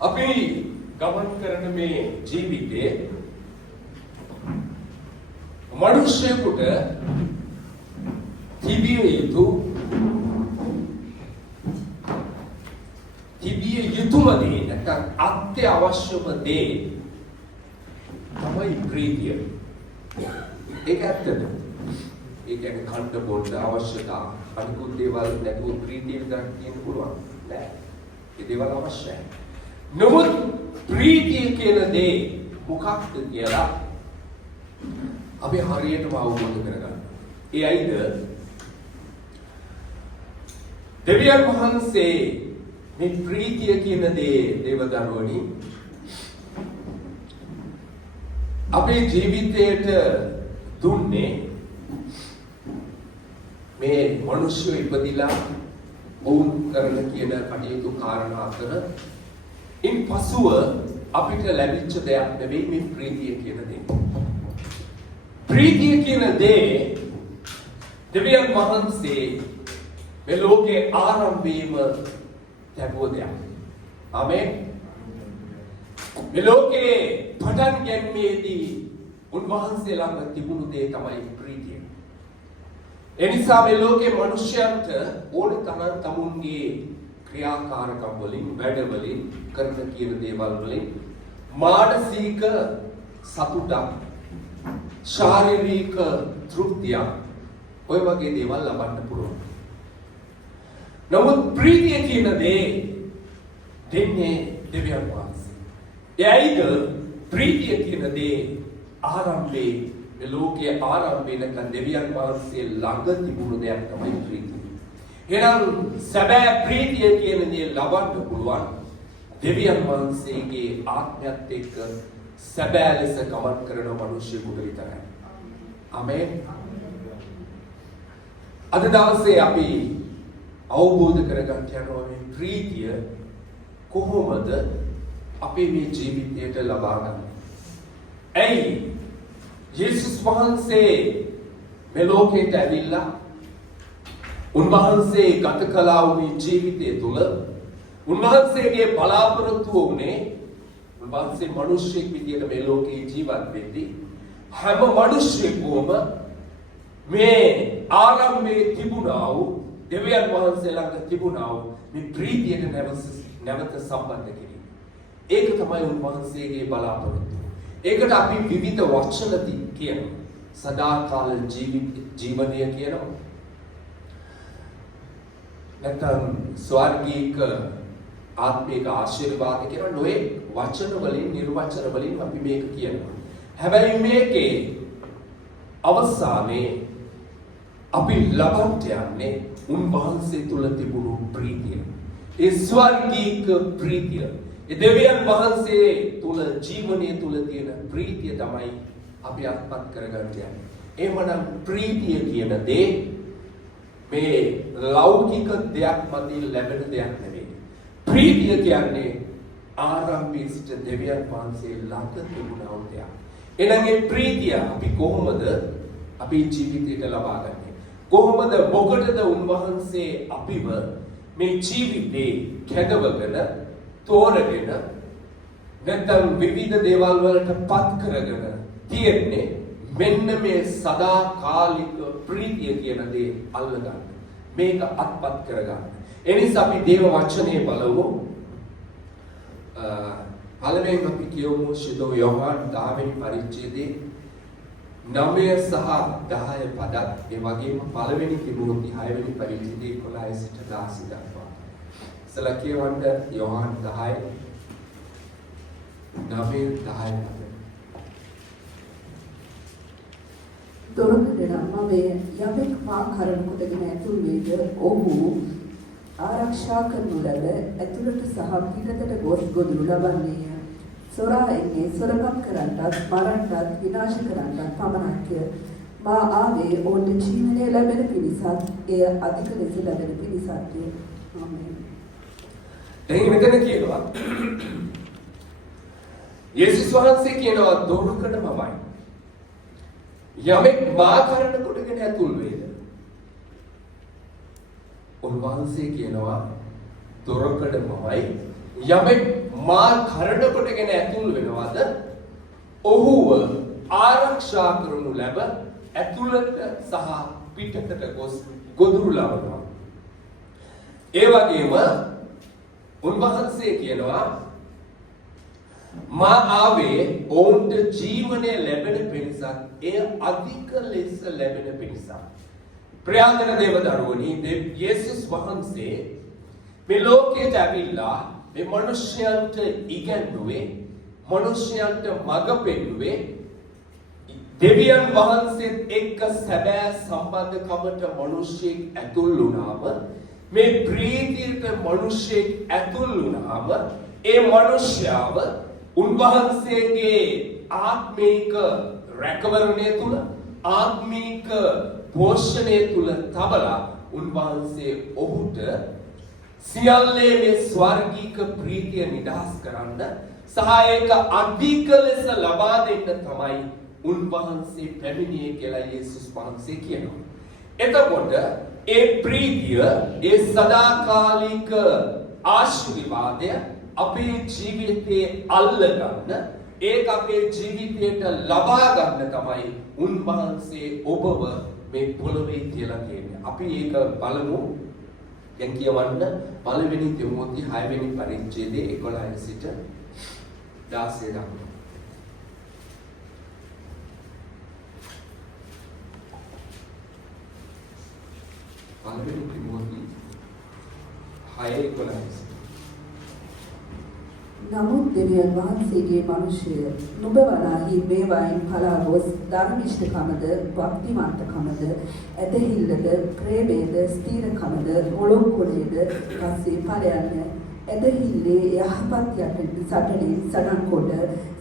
අපි ගමන් කරන මේ ජීවිතයේ මනුෂ්‍යයෙකුට තිබිය යුතුම දේ නැත්නම් අත්‍යවශ්‍යම දේ තමයි ප්‍රීතිය. ඒක ඇත්තද? ඒ කියන්නේ කන්ට බොන්න අවශ්‍යතා අනිකුත් දේවල් නැතුව ප්‍රීතිය විතරක් කියන්න පුළුවන් නෑ. ඒ දේවල් අවශ්‍යයි. නමුත් ප්‍රීතිය කියන දේ මොකක්ද කියලා අපි හරියටම අවබෝධ කරගන්න. ඒ ඇයිද? දෙවියන් වහන්සේ මේ ප්‍රීතිය කියන දේ දේවදරුවනි අපේ ජීවිතයට දුන්නේ මේ මිනිස්සු ඉපදිලා වුන් කරන කියන කටයුතු කාරණා අතර ඉන් පසුව අපිට ලැබිච්ච දෙයක් නෙවෙයි මේ ප්‍රීතිය කියන දේ. ප්‍රීතිය කියන දේ දෙවියන් වහන්සේ මේ ලෝකේ ආරම්භයේම ලැබුව දෙයක්. ආමේන්. මේ ලෝකේ පටන් ගැනීමේදී උන්වහන්සේ ළඟ තිබුණු දේ තමයි ප්‍රීතිය. එනිසා මේ ලෝකේ මිනිස්යන්ට ඕන තරම් තමුන්ගේ ක්‍රියාකාරකම් වලින් වැඩ වලින් කරන කියන දේවල් වලින් මානසික සතුටක් ශාරීරික තෘප්තියක් ඔය වගේ දේවල් ලබන්න පුළුවන්. නමුත් ප්‍රීතිය කියන දේ දෙන්නේ දෙවියන් වහන්සේ. එයිද ප්‍රීතිය කියන දේ ආරම්භයේ මේ ලෝකයේ ආරම්භයේ නැත්නම් දෙවියන් වහන්සේ ළඟ තිබුණු දෙයක් තමයි ප්‍රීතිය. එහෙනම් සැබෑ ප්‍රීතිය කියන දේ ලබන්න පුළුවන් දෙවියන් වහන්සේගේ ආත්මයත් එක්ක සැබෑ ලෙස ගමන් කරන මිනිසෙකුට විතරයි. ආමේන්. අද දවසේ අපි අවබෝධ කරගන්න යනවා මේ ප්‍රීතිය කොහොමද අපේ මේ ජීවිතයට ලබා ගන්න. ඇයි යේසුස් වහන්සේ මේ ලෝකයට ඇවිල්ලා උන්වහන්සේ ගත කළා වූ ජීවිතය තුළ උන්වහන්සේගේ බලාපොරොත්තුව උනේ උන්වහන්සේ මිනිස්සෙක් විදියට මේ ලෝකේ ජීවත් වෙද්දී හැම මිනිස්සෙකුම මේ ආරම්භයේ තිබුණා වූ දෙවියන් වහන්සේ ළඟ තිබුණා වූ මේ ප්‍රීතියට නැවත සම්බන්ධ කිරීම. ඒක තමයි උන්වහන්සේගේ බලාපොරොත්තුව. ඒකට අපි විවිධ වචන කියනවා. සදාකාල ජීවනය කියනවා. නැත්නම් ස්වර්ගීක ආත්මික ආශිර්වාද කියන නොයේ වචන වලින් නිර්වචන වලින් අපි මේක කියනවා. හැබැයි මේකේ අවසානයේ අපි ලබන්න යන්නේ උන්වහන්සේ තුල තිබුණු ප්‍රීතිය. ඒ ස්වර්ගීක ප්‍රීතිය. ඒ දෙවියන් වහන්සේ තුල ජීවනයේ තුල තියෙන ප්‍රීතිය තමයි අපි අත්පත් කරගන්න යන්නේ. එහෙමනම් ප්‍රීතිය කියන දේ මේ ලෞකික දෙයක් මතින් ලැබෙන දෙයක් නෙවෙයි. ප්‍රීතිය කියන්නේ ආරම්භයේ සිට දෙවියන් වහන්සේ ළඟ තිබුණා වූ දෙයක්. එහෙනම් මේ ප්‍රීතිය අපි කොහොමද අපේ ජීවිතයට ලබා ගන්නේ? කොහොමද මොකටද උන්වහන්සේ අපිව මේ ජීවිතේ කැදවගෙන තෝරගෙන නැත්නම් විවිධ දේවල් වලට පත් කරගෙන තියෙන්නේ මෙන්න මේ සදාකාලික ප්‍රීතිය කියන දේ අල්ලගන්න. මේක අත්පත් කරගන්න. එනිසා අපි දේව වචනේ බලමු. පළවෙනිම අපි කියමු ශිදෝ යෝහන් 10 වෙනි පරිච්ඡේදයේ 9 සහ 10 පදත් ඒ වගේම පළවෙනි තිමෝති 6 වෙනි පරිච්ඡේදයේ 11 සිට 16 දක්වා. ඉතලා කියවන්න යෝහන් 10 9 10 දොරකඩ යමෙක් මා කරන කොටගෙන ඇතුල් වේද ඔහු ආරක්ෂා කරනු ලැබ ඇතුළට සහ පිටතට ගොස් ගොදුරු ලබන්නේය. සොරා එන්නේ සොරකම් කරන්නටත් මරන්නටත් විනාශ කරන්නටත් පමණක්ය. මා ආවේ ඔවුන්ට ජීවනය ලැබෙන පිණිසත් එය අධික ලෙස ලැබෙන පිණිසත්ය. ආමේන්. දැන් මෙතන කියනවා යේසුස් වහන්සේ කියනවා දොරකඩ මමයි. යමෙක් මා කරන කොටගෙන ඇතුල් වේද. උන්වහන්සේ කියනවා දොරකඩ මමයි. යමෙක් මා කරඬ කොටගෙන ඇතුල් වෙනවද ඔහුව ආරක්ෂා කරනු ලැබ ඇතුළත සහ පිටතට ගොස් ගොදුරු ලබනවා. ඒ වගේම උන්වහන්සේ කියනවා මා ආවේ ඔවුන්ට ජීවනය ලැබෙන පිණිසත් එය අධික ලෙස ලැබෙන පිණිසත්. ප්‍රියංගන දේව දරුවනි, යේසුස් වහන්සේ මේ ලෝකයට ඇවිල්ලා මේ මිනිස්යන්ට ඉගැන්වුවේ, මිනිස්යන්ට මඟ පෙන්වුවේ දෙවියන් වහන්සේත් එක්ක සැබෑ සම්බන්ධකමට මිනිස්සෙක් ඇතුල් වුණාම, මේ ප්‍රීතියට මිනිස්සෙක් ඇතුල් වුණාම ඒ මිනිස්යාව උන්වහන්සේගේ ආත්මික රැකවරණය තුල, ආත්මික පෝෂණය තුල තබලා උන්වහන්සේ ඔහුට සියල්ලේ මේ ස්වර්ගීක ප්‍රීතිය නිදහස් කරන්න සහ ඒක අධික ලෙස ලබා දෙන්න තමයි උන්වහන්සේ පැමිණියේ කියලා යේසුස් වහන්සේ කියනවා. එතකොට ඒ ප්‍රීතිය, ඒ සදාකාලික ආශිර්වාදය අපේ ජීවිතේ අල්ලගන්න, ඒක අපේ ජීවිතයට ලබා ගන්න තමයි උන්වහන්සේ ඔබව මේ පොළොවේ තියලා තියෙන්නේ. අපි ඒක බලමු. දැන් කියවන්න පළවෙනි තිමෝති 6 වෙනි පරිච්ඡේදයේ 11 සිට 16 දක්වා. පළවෙනි තිමෝති 6:11. නමුත් දෙවියන් වහන්සේගේ මිනිසය නුඹ වනාහි මේවායින් පලා ගොස් ධර්මිෂ්ඨකමද, භක්තිමන්තකමද, ඇදහිල්ලද, ප්‍රේමයද, ස්ථීරකමද, ඔලොක්කොලේද පස්සේ ඵලයන් ඇදහිල්ලේ යහපත් යටට සටනේ සටන් කොට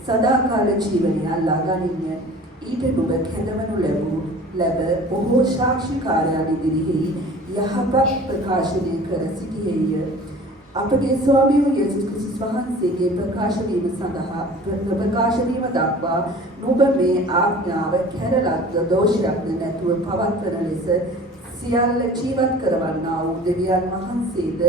සදාකාල ජීවනය අල්ලා ගනින්න. ඊට නුඹ කැඳවනු ලැබ බොහෝ සාක්ෂිකාරයන් ඉදිරිෙහි යහපත් ප්‍රකාශනය කර සිටියේය. අපගේ ස්වාමී වූ යේසුස් ක්‍රිස්තුස් වහන්සේගේ ප්‍රකාශ වීම සඳහා ප්‍රකාශ වීම දක්වා නුඹ මේ ආඥාව කැරලත් දෝෂයක් නැතුව පවත්වන ලෙස සියල්ල ජීවත් කරවන්නා වූ දෙවියන් වහන්සේද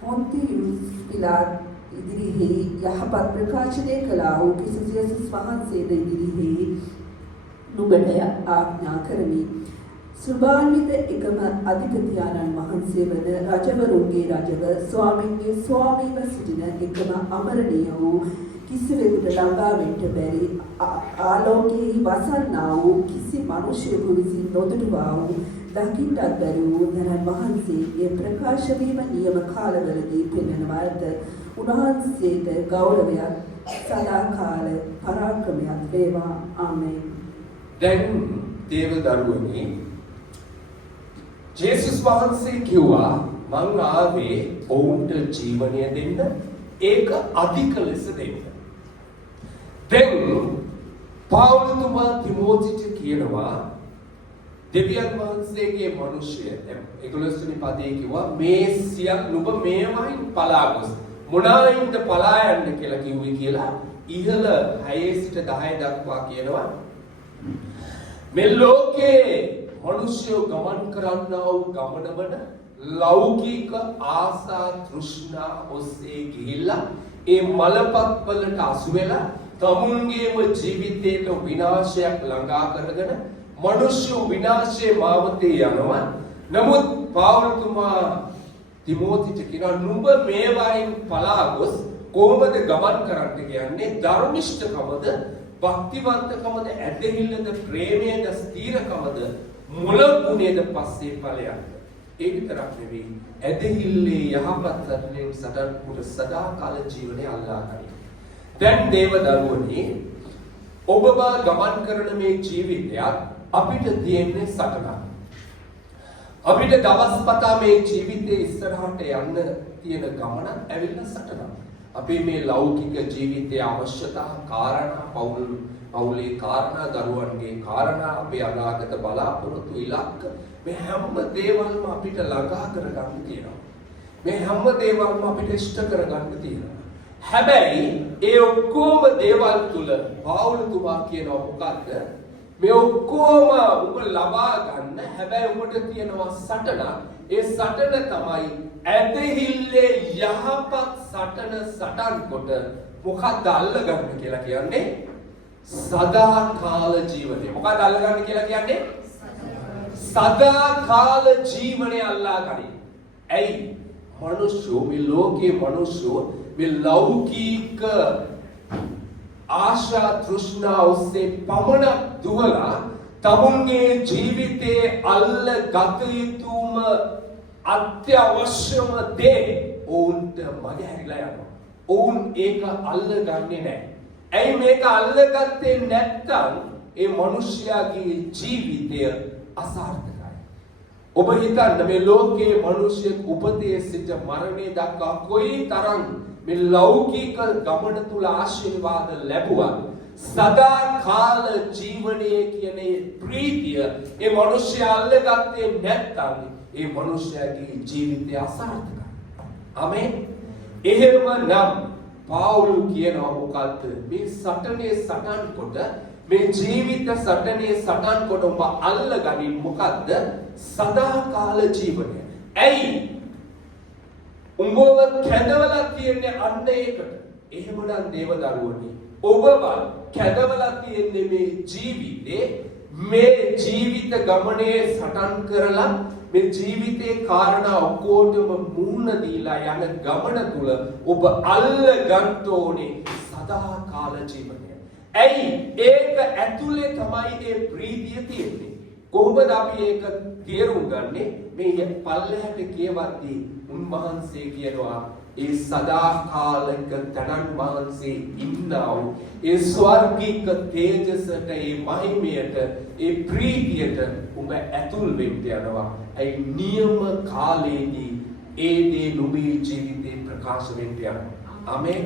පොන්තියුස් පිලාත් ඉදිරිෙහි යහපත් ප්‍රකාශනය කළා වූ ක්‍රිස්තුස් යේසුස් වහන්සේද ඉදිරිෙහි නුඹට ආඥා කරමි. සුභාන්විත එකම අධිපතියාණන් වහන්සේ වන රජවරුන්ගේ රජව, ස්වාමීන්ගේ ස්වාමීව සිටින එකම අමරණීය වූ කිසිවෙකුට ළඟා වෙන්න බැරි ආලෝකයේ වසන්නා වූ කිසි මිනිසෙකු විසින් නොදුටුවා වූ දකින්නත් බැරි වූ ධනන් වහන්සේගේ ප්‍රකාශ වීම නියම කාලවලදී පෙන්වනවා ඇත. උන්වහන්සේට ගෞරවයක් සදාකාල පරාක්‍රමයක් වේවා. ආමේන්. දැන් දේව දරුවනි, ජේසුස් වහන්සේ කිව්වා මං ආවේ ඔවුන්ට ජීවනය දෙන්න, ඒක අධික ලෙස දෙන්න. දැන් පවුලතුමා තිමෝතිට කියනවා දෙවියන් වහන්සේගේ මිනිසය 11 වෙනි පදයේ කිව්වා මේ සියල් නුඹ මේවයින් පලා ගොස් මොනායින්ද පලා යන්න කියලා කිව්වේ කියලා ඉහළ 6 සිට 10 දක්වා කියනවා. මේ ලෝකේ මිනිස්සු ගමන් කරන්නා වූ ගමනවල ලෞකික ආසා තෘෂ්ණා ඔස්සේ ගිහිල්ලා ඒ මලපත් වලට අසු වෙලා තමුන්ගේම ජීවිතයට විනාශයක් ළඟා කරගෙන මිනිස්සු විනාශයේ මාවතේ යනවා. නමුත් පවුල්තුමා තිමෝතිට කියනවා නුඹ මේවායින් පලා ගොස් කොහොමද ගමන් කරන්න කියන්නේ? ධර්මිෂ්ඨකමද, භක්තිවන්තකමද, ඇදහිල්ලද, ප්‍රේමයද, ස්ථීරකමද, මුලගුණයද පස්සේ ඵලයක්ද? ඒ විතරක් නෙවෙයි, ඇදහිල්ලේ යහපත් සටනෙන් සටන් කොට සදාකාල ජීවනය අල්ලා ගන්න. දැන් දේව දරුවනි, ඔබව ගමන් කරන මේ ජීවිතයත් අපිට තියෙන්නේ සටනක්. අපිට දවස්පතා මේ ජීවිතේ ඉස්සරහට යන්න තියෙන ගමන ඇවිල්ලා සටනක්. අපේ මේ ලෞකික ජීවිතයේ අවශ්‍යතා කාරණා, පවුලේ කාරණා, දරුවන්ගේ කාරණා, අපේ අනාගත බලාපොරොත්තු ඉලක්ක, මේ හැම දේවල්ම අපිට ළඟා කරගන්න තියෙනවා. මේ හැම දේවල්ම අපිට ඉෂ්ට කරගන්න තියෙනවා. හැබැයි ඒ ඔක්කොම දේවල් තුල පවුලතුමා කියනවා මොකද්ද? මේ ඔක්කොම ඔබ ලබා ගන්න හැබැයි ඔබට තියෙනවා සටන. ඒ සටන තමයි ඇදහිල්ලේ යහපත් සටන සටන් කොට මොකක්ද අල්ලගන්න කියලා කියන්නේ? සදාකාල ජීවනය. මොකක්ද අල්ලගන්න කියලා කියන්නේ? සදාකාල ජීවනය අල්ලා ගනි. ඇයි? මනුෂ්‍යෝ මේ ලෝකයේ මනුෂ්‍යෝ මේ ලෞකික ආශා තෘෂ්ණා ඔස්සේ පමණක් දුවලා තමුන්ගේ ජීවිතයේ අල්ල ගත යුතුම අත්‍යවශ්‍යම දේ ඔවුන්ට මගහැරිලා යනවා. ඔවුන් ඒක අල්ලගන්නේ නැහැ. ඇයි මේක අල්ලගත්තේ නැත්නම් ඒ මිනිස්යාගේ ජීවිතය අසාර්ථකයි. ඔබ හිතන්න මේ ලෝකයේ මිනිස්සෙක් උපතේ සිට මරණය දක්වා කොයි තරම් මේ ලෞකික ගමන තුල ආශිර්වාද ලැබුවා. සදාකාල ජීවනයේ කියන ප්‍රීතිය ඒ මිනිස්යා අල්ලගත්තේ නැත්නම් ඒ මිනිස්යාගේ ජීවිතය අසාර්ථකයි. ආමේන්. එහෙමනම් පාවුල් කියනවා මොකද්ද? මේ සටනේ සටන් කොට මේ ජීවිත සටනේ සටන් කොට ඔබ අල්ලගනින් මොකද්ද? සදාකාල ජීවනය. ඇයි? උඹව කැඳවලා තියන්නේ අන්න ඒකට. එහෙමනම් දේවදරුවනි, ඔබව කැඳවලා තියන්නේ මේ ජීවිතේ, මේ ජීවිත ගමනේ සටන් කරලා මේ ජීවිතේ කාරණා ඔක්කොටම මුහුණ දීලා යන ගමන තුල ඔබ අල්ලගන්න ඕනේ සදාකාල ජීවනය. ඇයි? ඒක ඇතුලේ තමයි ඒ ප්‍රීතිය තියෙන්නේ. කොහොමද අපි ඒක තේරුම් ගන්නේ? මේ පල්ලෙහාට කියවද්දී උන්වහන්සේ කියනවා ඒ සදාකාලික තනන් වහන්සේ ඉන්නා වූ ඒ ස්වර්ගික තේජසට, ඒ මහිමයට, ඒ ප්‍රීතියට ඔබ ඇතුල් වෙන්න යනවා. ඒ නියම කාලයේදී ඒ දේ නුඹේ ජීවිතේ ප්‍රකාශ වෙන්න යනවා. ආමේන්.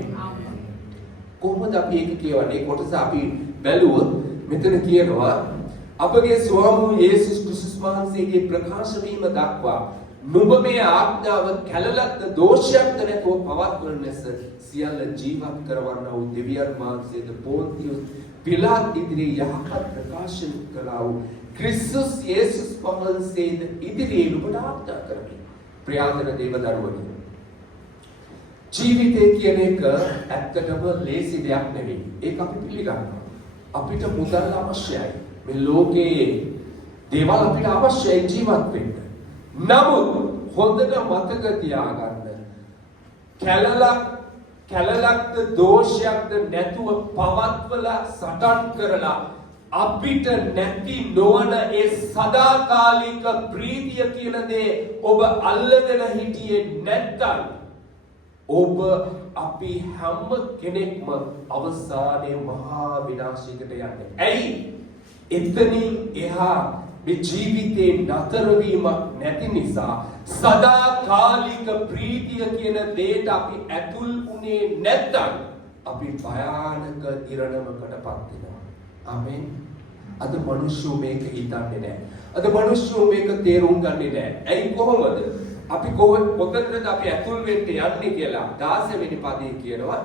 කොහොමද අපි ඒක කියවන්නේ? කොටස අපි බැලුවොත් මෙතන කියනවා අපගේ ස්වාමී යේසුස් ක්‍රිස්තුස් වහන්සේගේ ප්‍රකාශ වීම දක්වා නුඹ මේ ආඥාව කැලලක්ද දෝෂයක්ද නැතුව පවත්වන ලෙස සියල්ල ජීවත් කරවන්නා වූ දෙවියන් වහන්සේද පොන්තියුස් පිලාත් ඉදිරියේ යහපත් ප්‍රකාශන කළා වූ ක්‍රිස්තුස් යේසුස් වහන්සේද ඉදිරියේ නුඹට ආඥා කරමි. ප්‍රියාදර දේවදරුවනි, ජීවිතය කියන එක ඇත්තටම ලේසි දෙයක් නෙවෙයි. ඒක අපි පිළිගන්නවා. අපිට මුදල් අවශ්‍යයි. මේ ලෝකයේ දේවල් අපිට අවශ්‍යයි ජීවත් වෙන්න. නමුත් හොඳට මතක තියාගන්න, කැලලක්ද දෝෂයක්ද නැතුව පවත්වලා සටන් කරලා අපිට නැති නොවන ඒ සදාකාලික ප්‍රීතිය කියන දේ ඔබ අල්ලගෙන හිටියේ නැත්නම් ඔබ අපි හැම කෙනෙක්ම අවසානයේ මහා විනාශයකට යන්නේ. ඇයි? එතනින් එහා මේ ජීවිතේ නතර වීමක් නැති නිසා සදාකාලික ප්‍රීතිය කියන දේට අපි ඇතුල් උනේ නැත්නම් අපි භයානක ඉරණමකටපත් වෙනවා. ආමේන්. අද මිනිස්සු මේක හිතන්නේ නැහැ. අද මිනිස්සු මේක තේරුම් ගන්නේ නැහැ. ඇයි කොහොමද? අපි කොතනද අපි ඇතුල් වෙන්න යන්නේ කියලා 16 වෙනි පදේ කියනවා.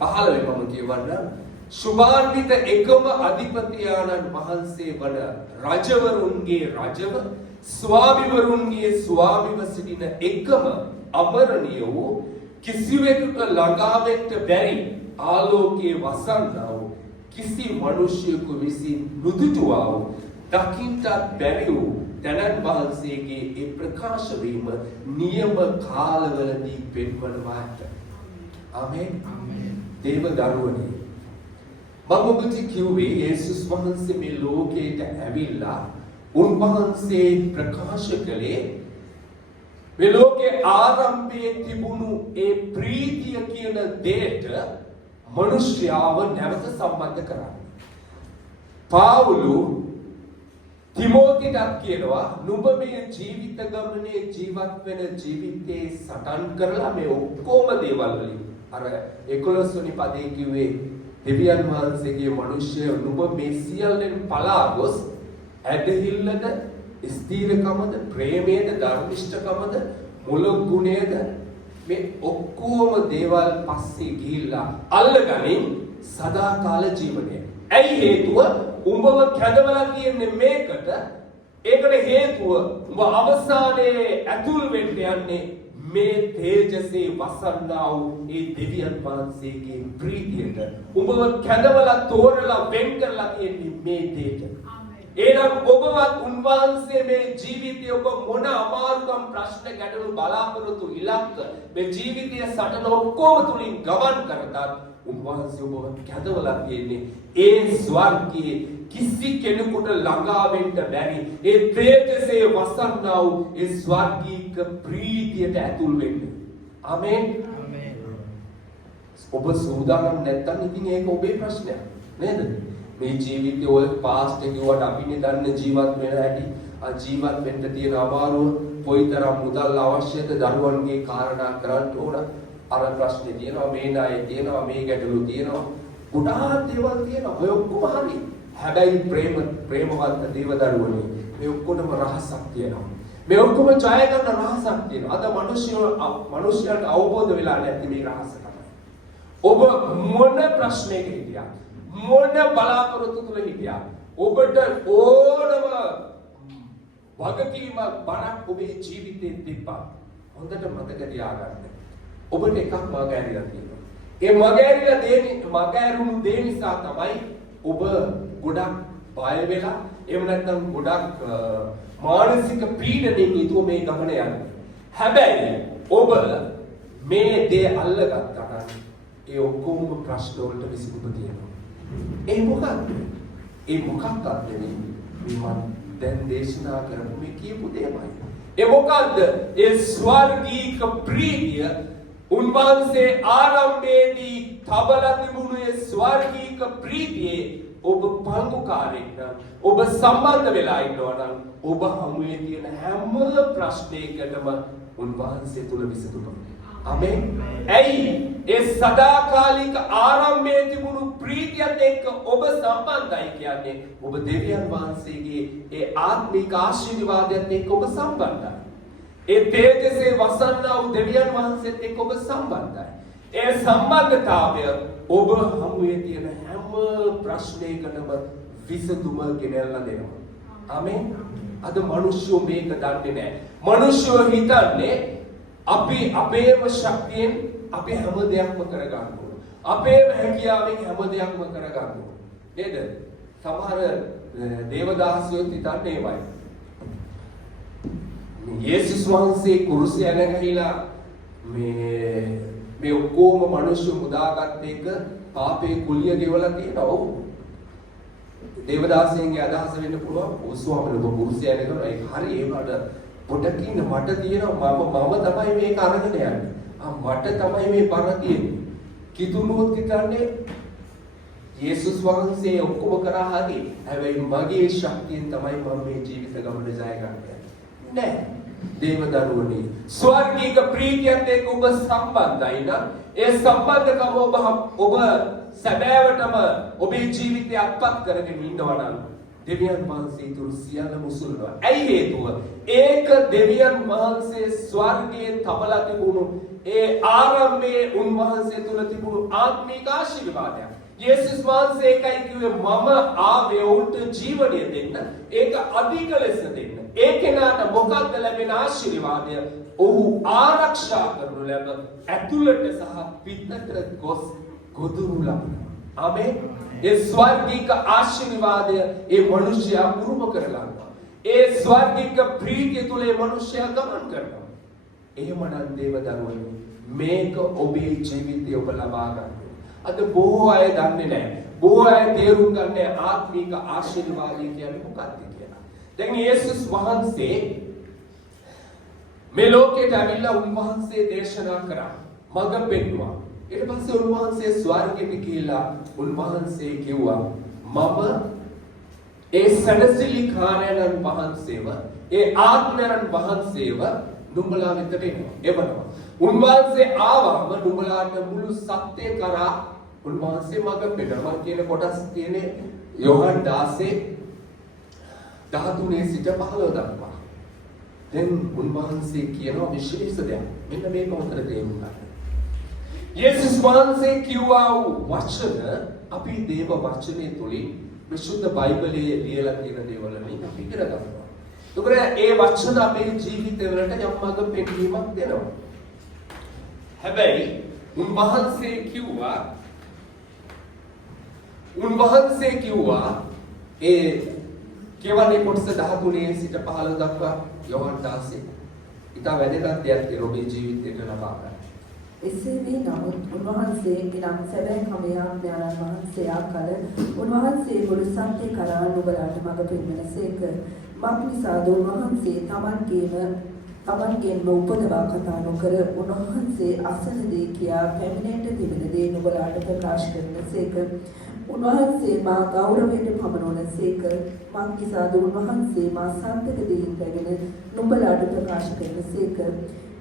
15 වෙනි මම කියවන්න. සුභාන්විත එකම අධිපතියාණන් වහන්සේ වන රජවරුන්ගේ රජව, ස්වාමිවරුන්ගේ ස්වාමිව සිටින එකම අමරණීය වූ කිසිවෙකුට ළඟා වෙන්න බැරි ආලෝකයේ වසන්නා වූ කිසි මිනිසෙකු විසින් නුදුටුවා වූ දකින්නට බැරි වූ තනන් වහන්සේගේ ඒ ප්‍රකාශ වීම නියම කාලවලදී පෙන්වනවාට. ආමේන්. දේව දරුවනි, මම ඔබට කිව්වේ යේසුස් වහන්සේ මේ ලෝකයට ඇවිල්ලා උන්වහන්සේ ප්‍රකාශ කළේ මේ ලෝකේ ආරම්භයේ තිබුණු ඒ ප්‍රීතිය කියන දෙයට මිනිස්යාව නැවත සම්බන්ධ කරන්නේ. පාවුලු තිමෝතිටත් කියනවා නුඹ මේ ජීවිත ගමනේ ජීවත් වෙන ජීවිතේ සටන් කරලා මේ ඔක්කොම දේවල් වලින් අර 11 වෙනි පදේ කිව්වේ දෙවියන් වහන්සේගේ මිනිස්ය නුඹ මේ සියල්ලෙන් පලා ගොස් ඇදහිල්ලද, ස්ථීරකමද, ප්‍රේමයේද, ධර්මිෂ්ඨකමද, මුලක් ගුණයේද මේ ඔක්කොම දේවල් පස්සේ ගිහිල්ලා අල්ලගනින් සදාකාල ජීවනය. ඇයි හේතුව? උඹව කැඳවලා තියන්නේ මේකට. ඒකට හේතුව උඹ අවසානයේ ඇතුල් වෙන්න යන්නේ මේ තේජසේ වසන්නා වූ ඒ දෙවියන් වහන්සේගේ ප්‍රීතියට ඔබව කැඳවලා තෝරලා වෙන් කරලා තියෙන්නේ මේ දෙයට. එහෙනම් ඔබවත් උන්වහන්සේ මේ ජීවිතයේ ඔබ මොන අමාරුකම් ප්‍රශ්න ගැටලු බලාපොරොත්තු ඉලක්ක මේ ජීවිතයේ සටන ඔක්කොම තුලින් ගමන් කරතත් උන්වහන්සේ ඔබව කැඳවලා තියෙන්නේ ඒ ස්වර්ගයේ කිසි කෙනෙකුට ළඟා වෙන්න බැරි ඒ තේජසේ වසන්නා වූ ඒ ස්වර්ගීක ප්‍රීතියට ඇතුල් වෙන්න. ආමේන්. ඔබ සූදානම් නැත්නම් ඉතින් ඒක ඔබේ ප්‍රශ්නයක් නේද? මේ ජීවිතේ ඔය පාස්ට් එක කිව්වට අපිනේ දන්න ජීවත් වෙන හැටි ජීවත් වෙන්න තියෙන අමාරුව කොයිතරම් මුදල් අවශ්‍යද දරුවන්ගේ කාරණා කරන්න ඕන අර ප්‍රශ්නේ තියෙනවා මේ ණය තියෙනවා මේ ගැටලු තියෙනවා ගොඩාක් දේවල් තියෙනවා ඔය ඔක්කොම හරි හැබැයි ප්‍රේමවත් දේවදරුවනේ මේ ඔක්කොම රහසක් තියෙනවා මේ ඔක්කොම ජය ගන්න රහසක් තියෙනවා අද මිනිස්සුන්ට අවබෝධ වෙලා නැති මේ රහස තමයි ඔබ මොන ප්‍රශ්නයක හිටියා මොන බලාපොරොත්තු තුල හිටියා ඔබට ඕනම වගකීමක් බරක් ඔබේ ජීවිතේ තිබ්බා හොඳට මතක තියාගන්න ඔබට එකක් මගහැරිලා තියෙනවා ඒ මගහැරුණු දේ නිසා තමයි ඔබ ගොඩක් බය වෙලා එහෙම නැත්නම් ගොඩක් මානසික පීඩනකින් යුතුව මේ ගමන යන්නේ හැබැයි ඔබ මේ දේ අල්ලගත්තා නම් ඒ ඔක්කොම ප්‍රශ්න වලට විසඳුම තියෙනවා ඒ මොකක්ද? ඒ මොකක්ද නෙවෙයි මම දැන් දේශනා කරපු මේ කියපු දේමයි. ඒ මොකක්ද? ඒ ස්වර්ගීක ප්‍රීතිය උන්වහන්සේ ආරම්භයේදී තබලා තිබුණු ඒ ස්වර්ගීක ප්‍රීතියේ ඔබ පංගුකාරයෙක් නම් ඔබ සම්බන්ධ වෙලා ඉන්නවා නම් ඔබ හමුවේ තියෙන හැම ප්‍රශ්නයකටම උන්වහන්සේ තුල විසඳුම. ආමේන්. ඇයි ඒ සදාකාලික ආරම්භයේ තිබුණු ප්‍රීතියත් එක්ක ඔබ සම්බන්ධයි කියන්නේ ඔබ දෙවියන් වහන්සේගේ ඒ ආත්මික ආශිර්වාදයත් එක්ක ඔබ සම්බන්ධයි. ඒ තේජසේ වසන්නා වූ දෙවියන් වහන්සේත් එක්ක ඔබ සම්බන්ධයි. ඒ සම්බන්ධතාවය ඔබ හමුවේ තියෙන හැම ප්‍රශ්නයකටම විසඳුම ගෙනල්ලා දෙනවා. ආමේන්. අද මිනිස්සු මේක දන්නේ නැහැ. මිනිස්සු හිතන්නේ අපි අපේම ශක්තියෙන් අපි හැම දෙයක්ම කරගන්න ඕන. අපේම හැකියාවෙන් හැම දෙයක්ම කරගන්න ඕන. නේද? සමහර දේවදාසයෝ හිතන්නේ ඒවයි. යේසුස් වහන්සේ කුරුසිය නැගිලා මේ ඔක්කොම මිනිස්සු මුදාගත්ත එක පාපේ කුලිය ගෙවලා තියෙනවා. ඔව්. දේවදාසයන්ගේ අදහස වෙන්න පුළුවන්. ඔව් ස්වාමීනි ඔබ කුරුසිය නැගනවා ඒක හරි ඒකට පොඩකින් මට තියෙනවා මම තමයි මේක අරගෙන යන්නේ. මට තමයි මේ බර තියෙන්නේ. කිතුනුත් හිතන්නේ යේසුස් වහන්සේ ඔක්කොම කරා හරි. හැබැයි මගේ ශක්තියෙන් තමයි මම මේ ජීවිත ගමන ජය ගන්නේ. නෑ. දේවදරුවනේ ස්වර්ගීක ප්‍රීතියත් එක්ක ඔබ සම්බන්ධයි නම් ඒ සම්බන්ධකම ඔබ සැබෑවටම ඔබේ ජීවිතය අත්පත් කරගෙන ඉන්නවා නම් දෙවියන් වහන්සේ තුරු සියල්ල මුසුලනවා. ඇයි හේතුව? ඒක දෙවියන් වහන්සේ ස්වර්ගයේ තබලා තිබුණු ඒ ආරම්භයේ උන්වහන්සේ තුල තිබුණු ආත්මික ආශිර්වාදයක්. යේසුස් වහන්සේ එකයි කිව්වේ මම ආවේ උන්ට ජීවනය දෙන්න. ඒක අධික ලෙස දෙන්න. ඒ කෙනාට මොකක්ද ලැබෙන ආශිර්වාදය? ඔහු ආරක්ෂා කරනු ලැබ ඇතුළට සහ පිටතට ගොස් ගොදුරු ලබනවා. ආමේන්. ඒ ස්වර්ගික ආශිර්වාදය ඒ මිනිසයා උරුම කරගන්නවා. ඒ ස්වර්ගික ප්‍රීතිය තුල ඒ මිනිසයා ගමන් කරනවා. එහෙමනම් දේවදරුවනි මේක ඔබේ ජීවිතය ඔබ ලබා ගන්න. අද බොහෝ අය දන්නේ නැහැ. බොහෝ අය තේරුම් ගන්නේ ආත්මික ආශිර්වාදය කියන්නේ මොකක්ද කියලා. දැන් යේසුස් වහන්සේ මේ ලෝකයට ඇවිල්ලා උන්වහන්සේ දේශනා කරා. මඟ පෙන්වුවා. ඊට පස්සේ උන්වහන්සේ ස්වර්ගයට ගිහිලා උන්වහන්සේ කිව්වා මම ඒ සැනසෙලිකාරයන් වහන්සේව ඒ ආත්මයන් වහන්සේව නුඹලා වෙතට එවනවා. උන්වහන්සේ ආවම නුඹලාට මුළු සත්‍ය කරා උන්වහන්සේ මඟ පෙන්වනවා කියන කොටස් තියෙන්නේ යෝහන් 16:13 සිට 15 දක්වා. දැන් උන්වහන්සේ කියනවා විශේෂ දෙයක්. මෙන්න මේක උතර තේරුම් ගන්න. යේසුස් වහන්සේ කිව්වා වූ වචන අපි දේව වචනේ තුලින් විසුද්ධ බයිබලයේ ලියලා තියෙන දේවල් වලින් අපි ඉගෙන ගන්නවා. ඒකේ ඒ වචන අපේ ජීවිතවලට යම් මඟ පෙන්වීමක් දෙනවා. හැබැයි උන්වහන්සේ කිව්වා ඒ කියවන්නේ කොටස 13 සිට 15 දක්වා යෝහන් 16 ඊට වැදගත් දෙයක් තියෙනවා ඔබේ ජීවිතයට ලබා ගන්න. එසේ වී නමුත් උන්වහන්සේ නම් සැබෑ කමයාඥාණන් වහන්සේ ආකල උන්වහන්සේ මුළු සත්‍ය කරා නුඹලාට මඟ පෙන්වනසේක. මක්නිසාද උන්වහන්සේ තමන්ගේම උපදවා කතා නොකර උන්වහන්සේ අසන දේ කියා පැමිණෙන්න තිබෙන දේ නුඹලාට ප්‍රකාශ කරනසේක. උන්වහන්සේ මා ගෞරවයට පමනවනසේක. මක්නිසාද උන්වහන්සේ මා සන්තක දෙයින් රැගෙන නුඹලාට ප්‍රකාශ කරනසේක.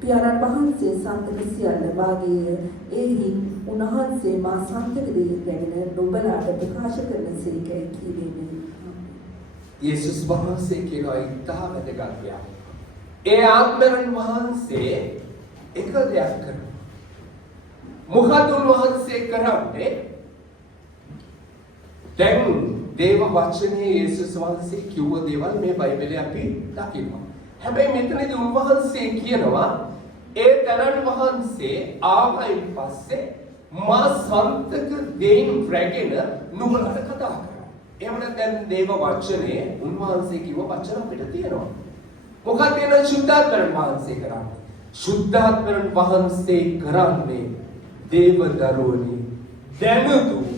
පියාණන් වහන්සේ සන්තක සියල්ල වාගේය. එහි උන්වහන්සේ මා සන්තක දෙයින් රැගෙන නුඹලාට ප්‍රකාශ කරනසේකයි කීවේමි. යේසුස් වහන්සේ කියනවා ඉතා වැදගත් දෙයක්. ඒ ආත්මයන් වහන්සේ එක දෙයක් කරනවා. මොකද උන්වහන්සේ කරන්නේ? දැන් දේව වචනේ යේසුස් වහන්සේ කිව්ව දේවල් මේ බයිබලයේ අපි දකිනවා. හැබැයි මෙතනදී උන්වහන්සේ කියනවා ඒ තනන් වහන්සේ ආවයින් පස්සේ මා සන්තක දෙයින් රැගෙන නුඹලට කතා කරා. එහෙම නැත්නම් දේව වචනේ උන්වහන්සේ කිව්ව වචන අපිට තියෙනවා. මොකක්ද එන සුද්ධාත්මයන් වහන්සේ කරන්නේ? සුද්ධාත්මයන් වහන්සේ කරන්නේ දේව දරුවනි දැනුතු